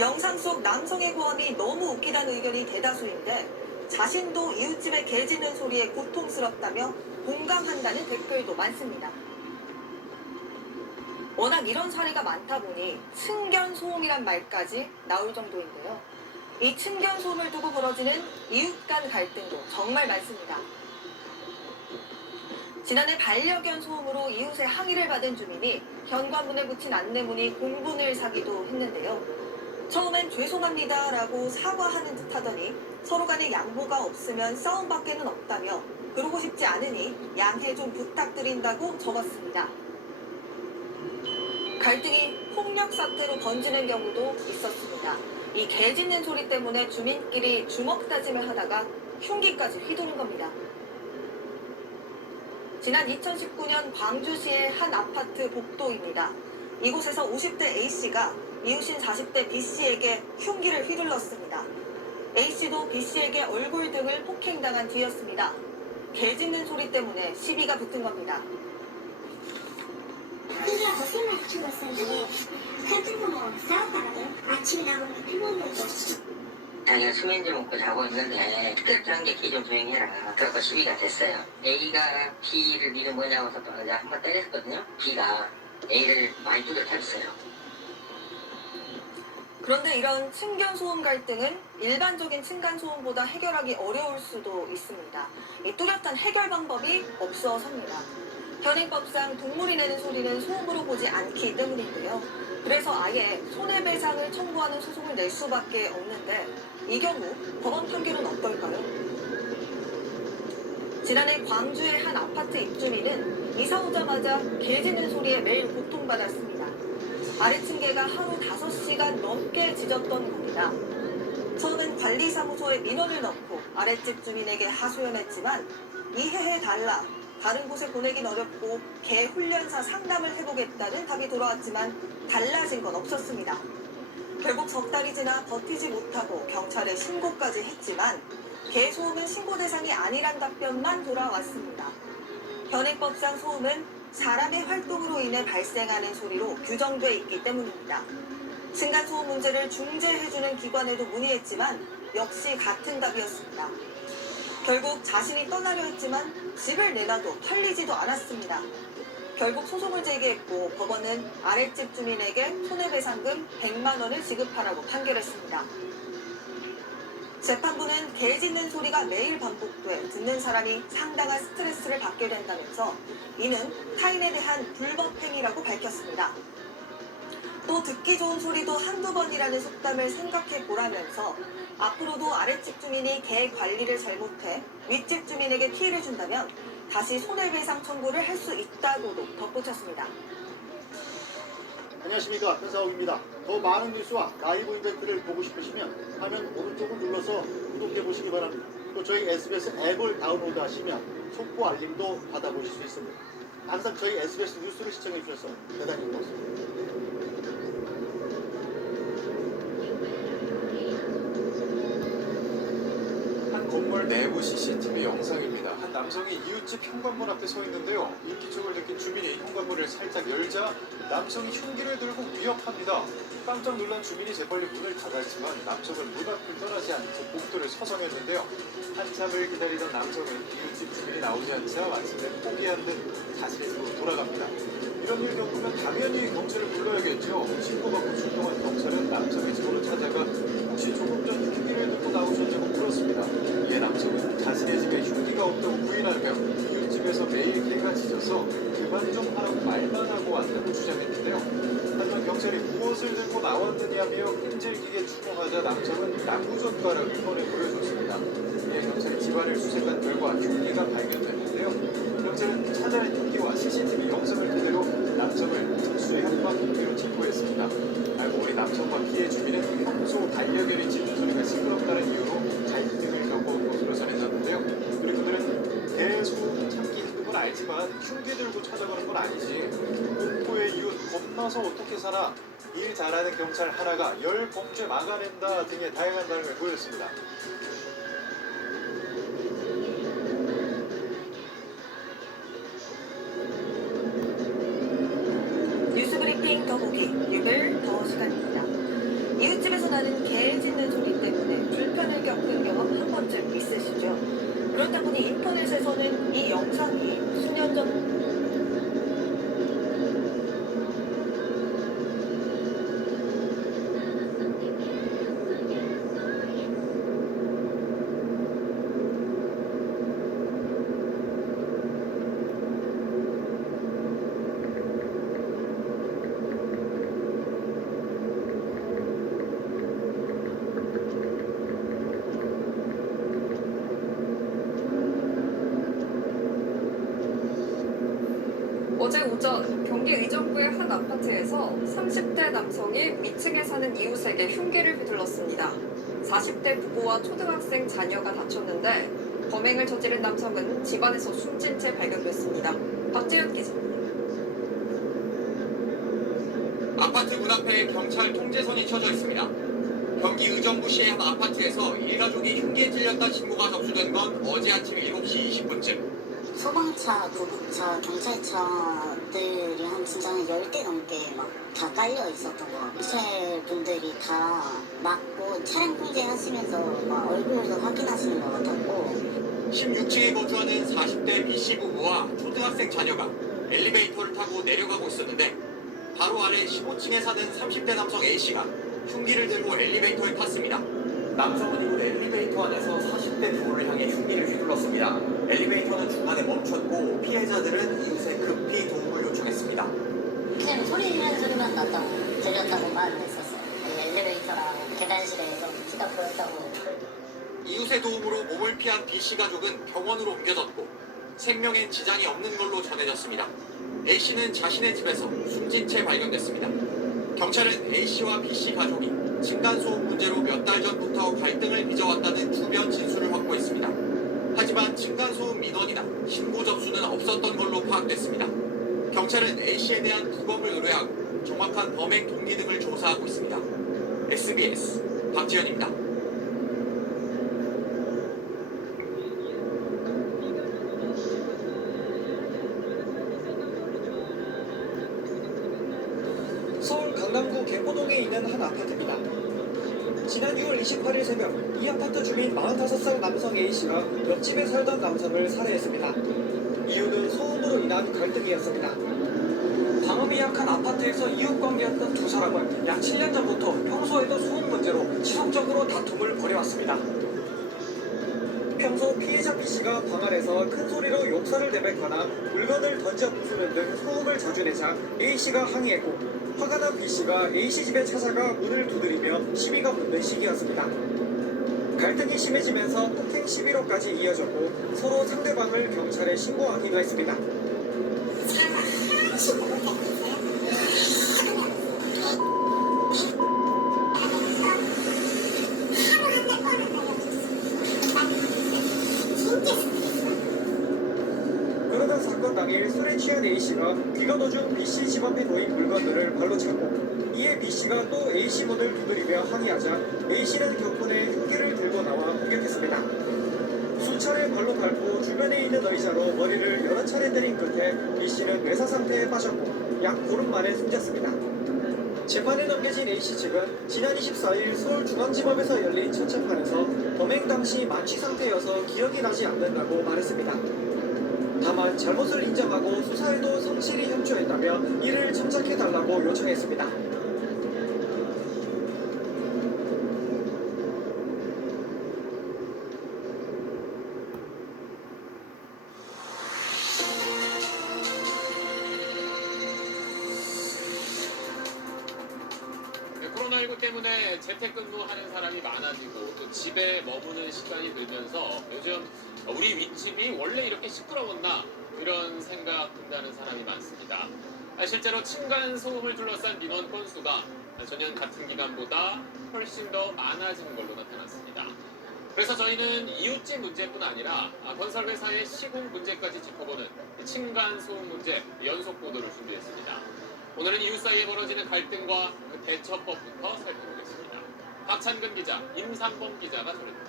영상 속 남성의 고함이 너무 웃기다는 의견이 대다수인데 자신도 이웃집의 개 짖는 소리에 고통스럽다며 공감한다는 댓글도 많습니다. 워낙 이런 사례가 많다 보니 층견소음이란 말까지 나올 정도인데요. 이 층견소음을 두고 벌어지는 이웃 간 갈등도 정말 많습니다. 지난해 반려견 소음으로 이웃의 항의를 받은 주민이 현관문에 붙인 안내문이 공분을 사기도 했는데요. 처음엔 죄송합니다 라고 사과하는 듯 하더니 서로 간에 양보가 없으면 싸움밖에는 없다며 그러고 싶지 않으니 양해 좀 부탁드린다고 적었습니다. 갈등이 폭력 사태로 번지는 경우도 있었습니다. 이 개 짖는 소리 때문에 주민끼리 주먹 다짐을 하다가 흉기까지 휘두른 겁니다. 지난 2019년 광주시의 한 아파트 복도입니다. 이곳에서 50대 A씨가 이웃인 40대 B씨에게 흉기를 휘둘렀습니다. A씨도 B씨에게 얼굴 등을 폭행당한 뒤였습니다. 개 짖는 소리 때문에 시비가 붙은 겁니다. 흉기가 더 세면 죽었었는데 그때도 뭐 싸웠다가요. 아침에 나보니까 피곤해서 자기가 수면제 먹고 자고 있는데 특별한 게 키 좀 조용히 해라. 그래서 시비가 됐어요. A가 B를 니는 뭐냐고 해서 한번 때렸거든요. B가 A를 많이 두들겼어요. 그런데 이런 층간소음 갈등은 일반적인 층간소음보다 해결하기 어려울 수도 있습니다. 이 뚜렷한 해결 방법이 없어서입니다. 현행법상 동물이 내는 소리는 소음으로 보지 않기 때문인데요. 그래서 아예 손해배상을 청구하는 소송을 낼 수밖에 없는데 이 경우 법원 판결은 어떨까요? 지난해 광주의 한 아파트 입주민은 이사 오자마자 개 짖는 소리에 매일 고통받았습니다. 아래층 개가 하루 5시간 넘게 짖었던 겁니다. 처음엔 관리사무소에 민원을 넣고 아랫집 주민에게 하소연했지만 이해해달라, 다른 곳에 보내긴 어렵고 개 훈련사 상담을 해보겠다는 답이 돌아왔지만 달라진 건 없었습니다. 결국 석 달이 지나 버티지 못하고 경찰에 신고까지 했지만 개 소음은 신고 대상이 아니란 답변만 돌아왔습니다. 현행법상 소음은 사람의 활동으로 인해 발생하는 소리로 규정돼 있기 때문입니다. 층간소음 문제를 중재해주는 기관에도 문의했지만 역시 같은 답이었습니다. 결국 자신이 떠나려 했지만 집을 내놔도 털리지도 않았습니다. 결국 소송을 제기했고 법원은 아랫집 주민에게 손해배상금 100만 원을 지급하라고 판결했습니다. 재판부는 개 짖는 소리가 매일 반복돼 듣는 사람이 상당한 스트레스를 받게 된다면서 이는 타인에 대한 불법 행위라고 밝혔습니다. 또 듣기 좋은 소리도 한두 번이라는 속담을 생각해 보라면서 앞으로도 아랫집 주민이 개 관리를 잘못해 윗집 주민에게 피해를 준다면 다시 손해배상 청구를 할 수 있다고도 덧붙였습니다. 안녕하십니까, 변사옥입니다. 더 많은 뉴스와 라이브 이벤트를 보고 싶으시면 화면 오른쪽을 눌러서 구독해 보시기 바랍니다. 또 저희 SBS 앱을 다운로드 하시면 속보 알림도 받아보실 수 있습니다. 항상 저희 SBS 뉴스를 시청해 주셔서 대단히 고맙습니다. 건물 내부 CCTV 영상입니다. 한 남성이 이웃집 현관문 앞에 서 있는데요. 인기척을 느낀 주민이 현관문을 살짝 열자 남성이 흉기를 들고 위협합니다. 깜짝 놀란 주민이 재빨리 문을 닫았지만 남성은 문 앞을 떠나지 않고 복도를 서성였는데요. 한참을 기다리던 남성은 이웃집 주민이 나오지 않자 마침내 포기한 듯 자신의 집으로 돌아갑니다. 이런 일 겪으면 당연히 경찰을 불러야겠죠. 신고받고 출동한 경찰은 남성의 집으로 찾아가 혹시 조금 전 흉기를 들고 나오셨냐고 물었습니다. 이에 남성은 자신의 집에 흉기가 없다고 부인하며 이웃집에서 매일 개가 짖어서 그만 좀 하라고 말만 하고 왔다고 주장했는데요. 하지만 경찰이 무엇을 들고 나왔느냐며 끈질기게 추궁하자 남성은 나무젓가락을 꺼내 보여줬습니다. 이에 경찰이 집안을 수색한 결과 흉기가 발견됐는데요. 경찰은 찾아낸 흉기와 CCTV 영상을 토대로 남성을 특수 협박 흉기로 체포했습니다. 알고 보니 남성과 피해 주민은 평소 반려견이 짖는 소리가 시끄럽다는 이유로 갈등을 겪어온 것으로 전해졌는데요. 그리고 그들은 대소음 참기 힘든 건 알지만 흉기 들고 찾아가는 건 아니지. 공포의 이웃 겁나서 어떻게 살아. 일 잘하는 경찰 하나가 10범죄 막아낸다 등의 다양한 반응을 보였습니다. 뉴스브리핑 더 보기, 뉴별 더 시간입니다. 이웃집에서 나는 개 짖는 소리 때문에 불편을 겪은 경험 한 번쯤 있으시죠? 그렇다 보니 인터넷에서는 이 영상이 수년 전 어제 오전 경기 의정부의 한 아파트에서 30대 남성이 위층에 사는 이웃에게 흉기를 휘둘렀습니다. 40대 부부와 초등학생 자녀가 다쳤는데 범행을 저지른 남성은 집안에서 숨진 채 발견됐습니다. 박재현 기자입니다. 아파트 문 앞에 경찰 통제선이 쳐져 있습니다. 경기 의정부시의 한 아파트에서 일가족이 흉기에 찔렸다는 신고가 접수된 건 어제 아침 7시 20분쯤. 소방차, 구급차, 경찰차 아파트들이 한 진짜 한 10대 넘게 막 다 깔려 있었던 것 같아요. 경찰 분들이 다 막고 차량 통제하시면서 막 얼굴도 확인하시는 것 같았고 16층에 거주하는 40대 B씨 부부와 초등학생 자녀가 엘리베이터를 타고 내려가고 있었는데 바로 아래 15층에 사는 30대 남성 A씨가 흉기를 들고 엘리베이터에 탔습니다. 남성은 이곳 엘리베이터 안에서 40대 부부를 향해 흉기를 휘둘렀습니다. 엘리베이터는 중간에 멈췄고 피해자들은 이웃에 급히 도움을 요청했습니다. 그냥 소리 지르는 소리만 났다고 들렸다고만 했었어요. 엘리베이터랑 계단실에서 피가 보였다고. 이웃의 도움으로 몸을 피한 B씨 가족은 병원으로 옮겨졌고 생명엔 지장이 없는 걸로 전해졌습니다. A씨는 자신의 집에서 숨진 채 발견됐습니다. 경찰은 A씨와 B씨 가족이 층간소음 문제로 몇 달 전부터 갈등을 빚어왔다는 주변 진술을 확보했습니다. 하지만 층간소음 민원이나 신고 접수는 없었던 걸로 파악됐습니다. 경찰은 A씨에 대한 부검을 의뢰하고 정확한 범행 동기 등을 조사하고 있습니다. SBS 박지현입니다. 서울 강남구 개포동에 있는 한 아파트입니다. 지난 6월 28일 새벽 이 아파트 주민 45살 남성 A씨가 옆집에 살던 남성을 살해했습니다. 이유는 소음으로 인한 갈등이었습니다. 방음이 약한 아파트에서 이웃관계였던 두 사람은 약 7년 전부터 평소에도 소음 문제로 지속적으로 다툼을 벌여왔습니다. 평소 피해자 B씨가 방 안에서 큰 소리로 욕설을 내뱉거나 물건을 던져 부수는 등 소음을 자주 내자 A씨가 항의했고 화가 난 B씨가 A씨 집에 찾아가 문을 두드리며 시비가 붙는 시기였습니다. 갈등이 심해지면서 폭행 시비로까지 이어졌고 서로 상대방을 경찰에 신고하기도 했습니다. 그러던 사건 당일 술에 취한 A씨가 귀가 도중 B씨 집 앞에 놓인 물건들을 발로 차고 이에 B씨가 또 A씨 문을 두드리며 항의하자 A씨는 격분에 흉기를 들고 나와 공격했습니다. 수차례 발로 밟고 주변에 있는 의자로 머리를 여러 차례 때린 끝에 B씨는 뇌사 상태에 빠졌고 약 보름 만에 숨졌습니다. 재판에 넘겨진 A씨 측은 지난 24일 서울중앙지법에서 열린 첫 재판에서 범행 당시 만취 상태여서 기억이 나지 않는다고 말했습니다. 다만 잘못을 인정하고 수사에도 성실히 협조했다며 이를 참작해달라고 요청했습니다. 코로나19 때문에 재택근무하는 사람이 많아지고 또 집에 머무는 시간이 늘면서 요즘 우리 윗집이 원래 이렇게 시끄러웠나 이런 생각 든다는 사람이 많습니다. 실제로 층간소음을 둘러싼 민원 건수가 전년 같은 기간보다 훨씬 더 많아진 걸로 나타났습니다. 그래서 저희는 이웃집 문제뿐 아니라 건설회사의 시공 문제까지 짚어보는 층간소음 문제 연속 보도를 준비했습니다. 오늘은 이웃 사이에 벌어지는 갈등과 그 대처법부터 살펴보겠습니다. 박찬근 기자, 임상범 기자가 전해드립니다.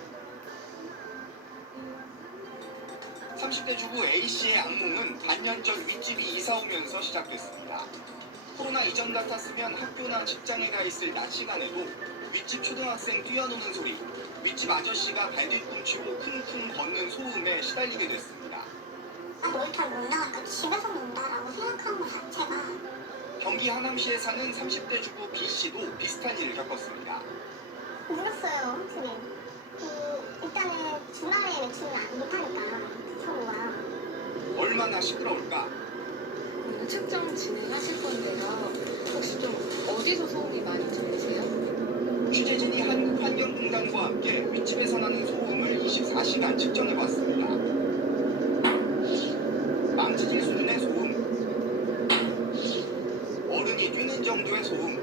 30대 주부 A씨의 악몽은 반년 전 윗집이 이사 오면서 시작됐습니다. 코로나 이전 같았으면 학교나 직장에 가 있을 낮 시간에도 윗집 초등학생 뛰어노는 소리, 윗집 아저씨가 발뒤꿈치로 쿵쿵 걷는 소음에 시달리게 됐습니다. 놀이터 논다니까 집에서 논다라고 생각하는 것 자체가 경기 하남시에 사는 30대 주부 B씨도 비슷한 일을 겪었습니다. 몰랐어요, 확실히. 일단은 주말에 외출을 못하니까 서로가. 얼마나 시끄러울까? 측정 진행하실 건데요. 혹시 좀 어디서 소음이 많이 들리세요? 취재진이 한국환경공단과 함께 윗집에서 나는 소음을 24시간 측정해봤습니다. 망치질 수준의 소음, 어른이 뛰는 정도의 소음,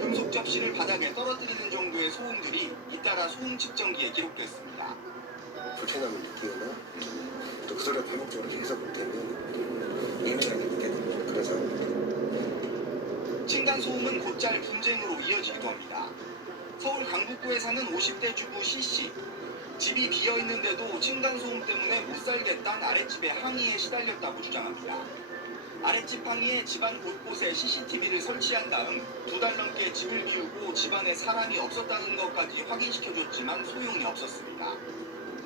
금속 접시를 바닥에 떨어뜨리는 정도의 소음들이 잇따라 소음 측정기에 기록됐습니다. 불편함을 느끼거나 또 그 소리가 반복적으로 계속 되면 예민하게 느끼게 됩니다. 그래서 층간소음은 곧잘 분쟁으로 이어지기도 합니다. 서울 강북구에 사는 50대 주부 C씨. 집이 비어 있는데도 층간소음 때문에 못 살겠다는 아랫집의 항의에 시달렸다고 주장합니다. 아랫집 항의에 집안 곳곳에 CCTV를 설치한 다음 2달 넘게 집을 비우고 집안에 사람이 없었다는 것까지 확인시켜줬지만 소용이 없었습니다.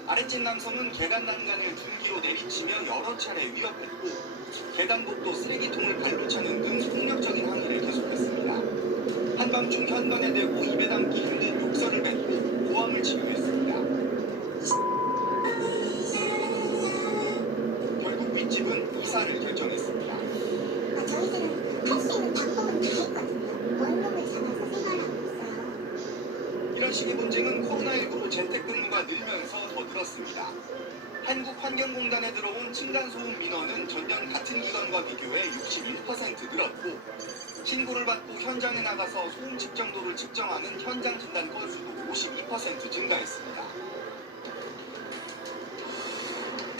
아랫집 남성은 계단 난간을 둔기로 내리치며 여러 차례 위협했고 계단복도 쓰레기통을 발로 차는 등 폭력적인 항의를 계속했습니다. 한밤중 현관에 대고 입에 담기 힘든 욕설을 뱉고 고함을 치기도 했습니다. 결국 윗집은 이사를 결정했습니다. 저희들은 할 수 있는 방법은 다 했거든요. 원룸을 잡아서 생활하고 있어요. 이런 식의 분쟁은 코로나19로 재택근무가 늘면서 더 늘었습니다. 한국환경공단에 들어온 층간소음 민원은 전년 같은 기간과 비교해 61% 늘었고 신고를 받고 현장에 나가서 소음 측정도를 측정하는 현장 진단 건수도 52% 증가했습니다.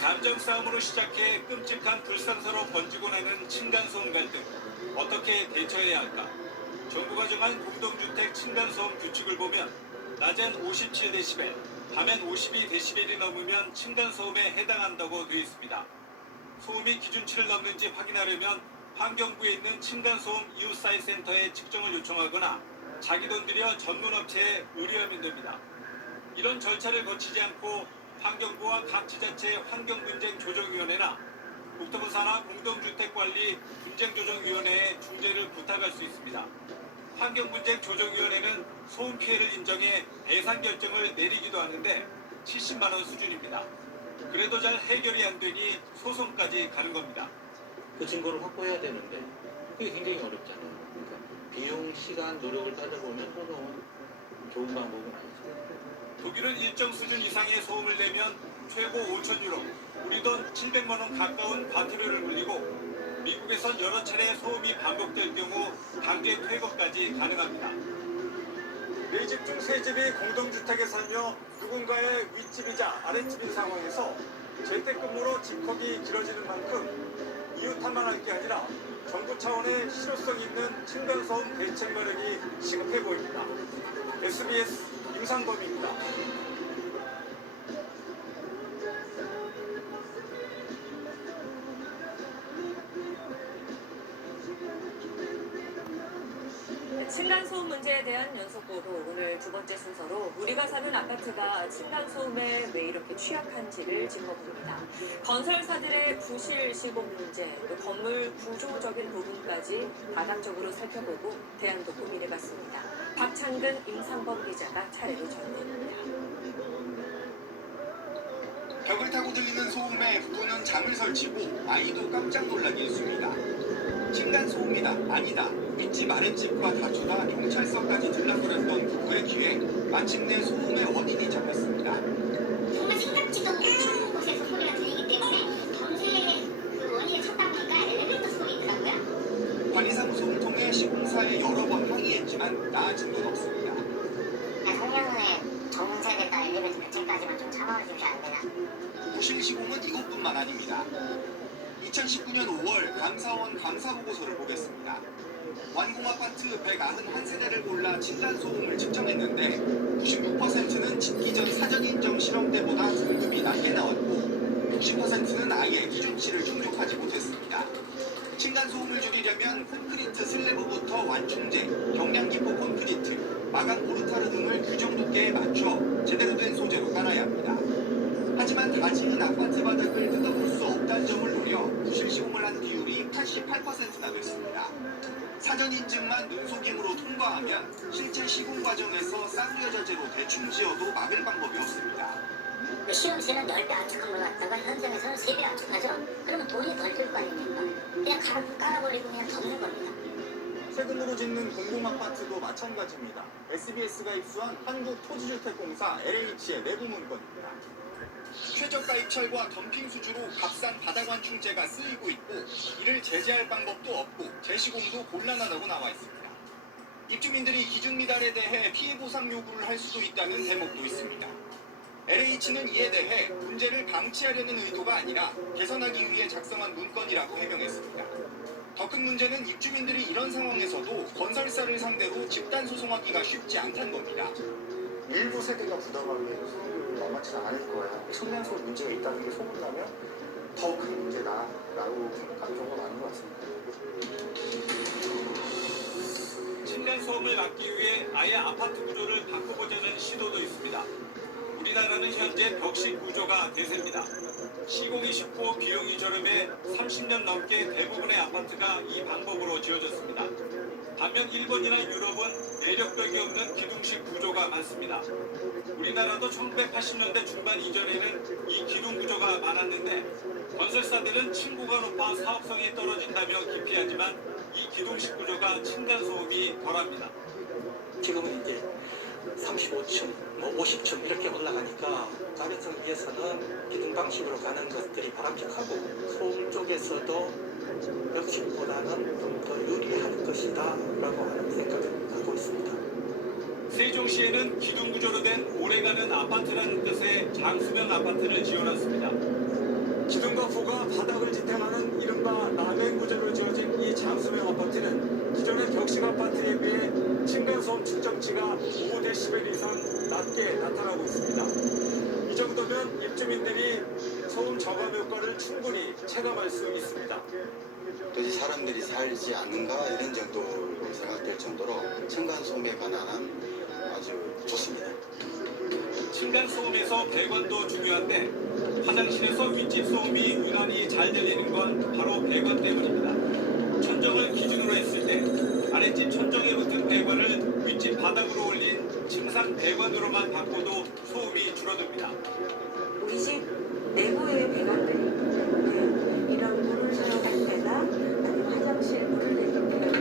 감정 싸움으로 시작해 끔찍한 불상사로 번지고 나는 층간소음 갈등. 어떻게 대처해야 할까? 정부가 정한 공동주택 층간소음 규칙을 보면 낮엔 57데시벨, 밤엔 52데시벨이 넘으면 층간소음에 해당한다고 되어 있습니다. 소음이 기준치를 넘는지 확인하려면 환경부에 있는 층간소음 이웃사회센터에 측정을 요청하거나 자기 돈 들여 전문업체에 의뢰하면 됩니다. 이런 절차를 거치지 않고 환경부와 각 지자체 환경분쟁조정위원회나 국토부 산하 공동주택관리 분쟁조정위원회에 중재를 부탁할 수 있습니다. 환경분쟁조정위원회는 소음 피해를 인정해 배상 결정을 내리기도 하는데 70만 원 수준입니다. 그래도 잘 해결이 안 되니 소송까지 가는 겁니다. 그 증거를 확보해야 되는데 그게 굉장히 어렵잖아요. 그러니까 비용, 시간, 노력을 따져보면 소송은 좋은 방법은 아니죠. 독일은 일정 수준 이상의 소음을 내면 최고 5,000유로, 우리 돈 700만 원 가까운 과태료를 물리고 미국에선 여러 차례 소음이 반복될 경우 강제 퇴거까지 가능합니다. 4집 중 3집이 공동주택에 살며 누군가의 윗집이자 아랫집인 상황에서 재택근무로 집콕이 길어지는 만큼 이유 탓만할 게 아니라 정부 차원의 실효성 있는 층간소음 대책 마련이 시급해 보입니다. SBS 임상범입니다. 층간소음 문제에 대한 연속보도 오늘 두 번째 순서로 우리가 사는 아파트가 층간소음에 왜 이렇게 취약한지를 짚어봅니다. 건설사들의 부실 시공 문제, 또 건물 구조적인 부분까지 다각적으로 살펴보고 대안도 고민해봤습니다. 박창근, 임상범 기자가 차례로 전해드립니다. 벽을 타고 들리는 소음에 부부는 잠을 설치고 아이도 깜짝 놀라게 했습니다. 층간소음이다, 아니다, 윗집 아랫집과 다투다 경찰서까지 들락거렸던 부부의 귀에 마침내 소음의 원인이 잡혔습니다. 정말 생각지도 못한 곳에서 소리가 들리기 때문에 범죄의 그 원인을 찾다 보니까 엘리베이터 소리더라고요. 관리사무소를 통해 시공사에 여러 번 항의했지만 나아진 건 없습니다. 성년에 정문세겠다 엘리베이터 교체까지만 좀 참아주시면 안 되나? 부실 시공은 이것뿐만 아닙니다. 2019년 5월 감사원 감사보고서를 보겠습니다. 완공아파트 191세대를 골라 층간소음을 측정했는데 96%는 짓기 전 사전인정 실험 때보다 등급이 낮게 나왔고 60%는 아예 기준치를 충족하지 못했습니다. 층간소음을 줄이려면 콘크리트 슬래브부터 완충제, 경량기포 콘크리트, 마감 모르타르 등을 규정 두께에 맞춰 제대로 된 소재로 깔아야 합니다. 하지만 다지인 아파트 바닥을 뜯어볼 수 없다는 점을 노려 부실 시공을 한 비율이 88%나 됐습니다. 사전 인증만 눈속임으로 통과하면 실제 시공 과정에서 쌍여자재로 대충 지어도 막을 방법이 없습니다. 시험실은 10배 압축한 걸 갖다가 현장에서는 3배 압축하죠. 그러면 돈이 덜 들 거 아닙니까? 그냥 깔아버리고 그냥 덮는 겁니다. 세금으로 짓는 공공아파트도 마찬가지입니다. SBS가 입수한 한국토지주택공사 LH의 내부 문건입니다. 최저가 입찰과 덤핑 수주로 값싼 바닥 완충제가 쓰이고 있고 이를 제재할 방법도 없고 재시공도 곤란하다고 나와 있습니다. 입주민들이 기준 미달에 대해 피해 보상 요구를 할 수도 있다는 대목도 있습니다. LH는 이에 대해 문제를 방치하려는 의도가 아니라 개선하기 위해 작성한 문건이라고 해명했습니다. 더 큰 문제는 입주민들이 이런 상황에서도 건설사를 상대로 집단 소송하기가 쉽지 않다는 겁니다. 일부 세대가 부담하기에 소송을 아마 많지 않을 거예요. 층간소음 문제가 있다는 게 소문나면 더 큰 문제다라고 생각하는 경우가 많은 것 같습니다. 층간소음을 막기 위해 아예 아파트 구조를 바꿔보자는 시도도 있습니다. 우리나라는 현재 벽식 구조가 대세입니다. 시공이 쉽고 비용이 저렴해 30년 넘게 대부분의 아파트가 이 방법으로 지어졌습니다. 반면 일본이나 유럽은 내력벽이 없는 기둥식 구조가 많습니다. 우리나라도 1980년대 중반 이전에는 이 기둥 구조가 많았는데 건설사들은 층고가 높아 사업성이 떨어진다며 기피하지만 이 기둥식 구조가 층간소음이 덜합니다. 지금은 이제 35층, 50층 이렇게 올라가니까 가변성을 위해서는 기둥 방식으로 가는 것들이 바람직하고 소음 쪽에서도 벽식보다는 좀 더 유리할 것이다 라고 하는 생각을 하고 있습니다. 세종시에는 기둥 구조로 된 오래가는 아파트라는 뜻의 장수명 아파트를 지어놨습니다. 기둥과 포가 바닥을 지탱하는 이른바 라멘 구조로 지어진 이 장수명 아파트는 기존의 벽식 아파트에 비해 층간소음 측정치가 5dB 이상 낮게 나타나고 있습니다. 이 정도면 입주민들이 소음 저감 효과를 충분히 체감할 수 있습니다. 도대체 사람들이 살지 않는가 이런 정도로 생각될 정도로 층간소음에 관한 아주 좋습니다. 층간소음에서 배관도 중요한데 화장실에서 윗집 소음이 유난히 잘 들리는 건 바로 배관 때문입니다. 천정을 기준으로 했을 때 아랫집 천정에 붙은 배관을 윗집 바닥으로 올린 층상 배관으로만 바꿔도 소음이 줄어듭니다. 우리 집 내부의 배관들이 이런 물을 사용할 때나 아니면 화장실 물을 내릴 때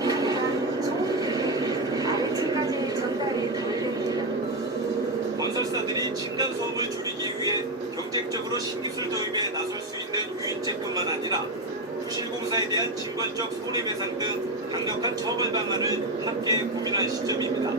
배관 소음들이 아래층까지 전달이 덜 됩니다. 건설사들이 층간소음을 줄이기 위해 경쟁적으로 신기술 도입에 나설 수 있는 유인책뿐만 아니라 부실공사에 대한 징벌적 손해배상 등 강력한 처벌 방안을 함께 고민할 시점입니다.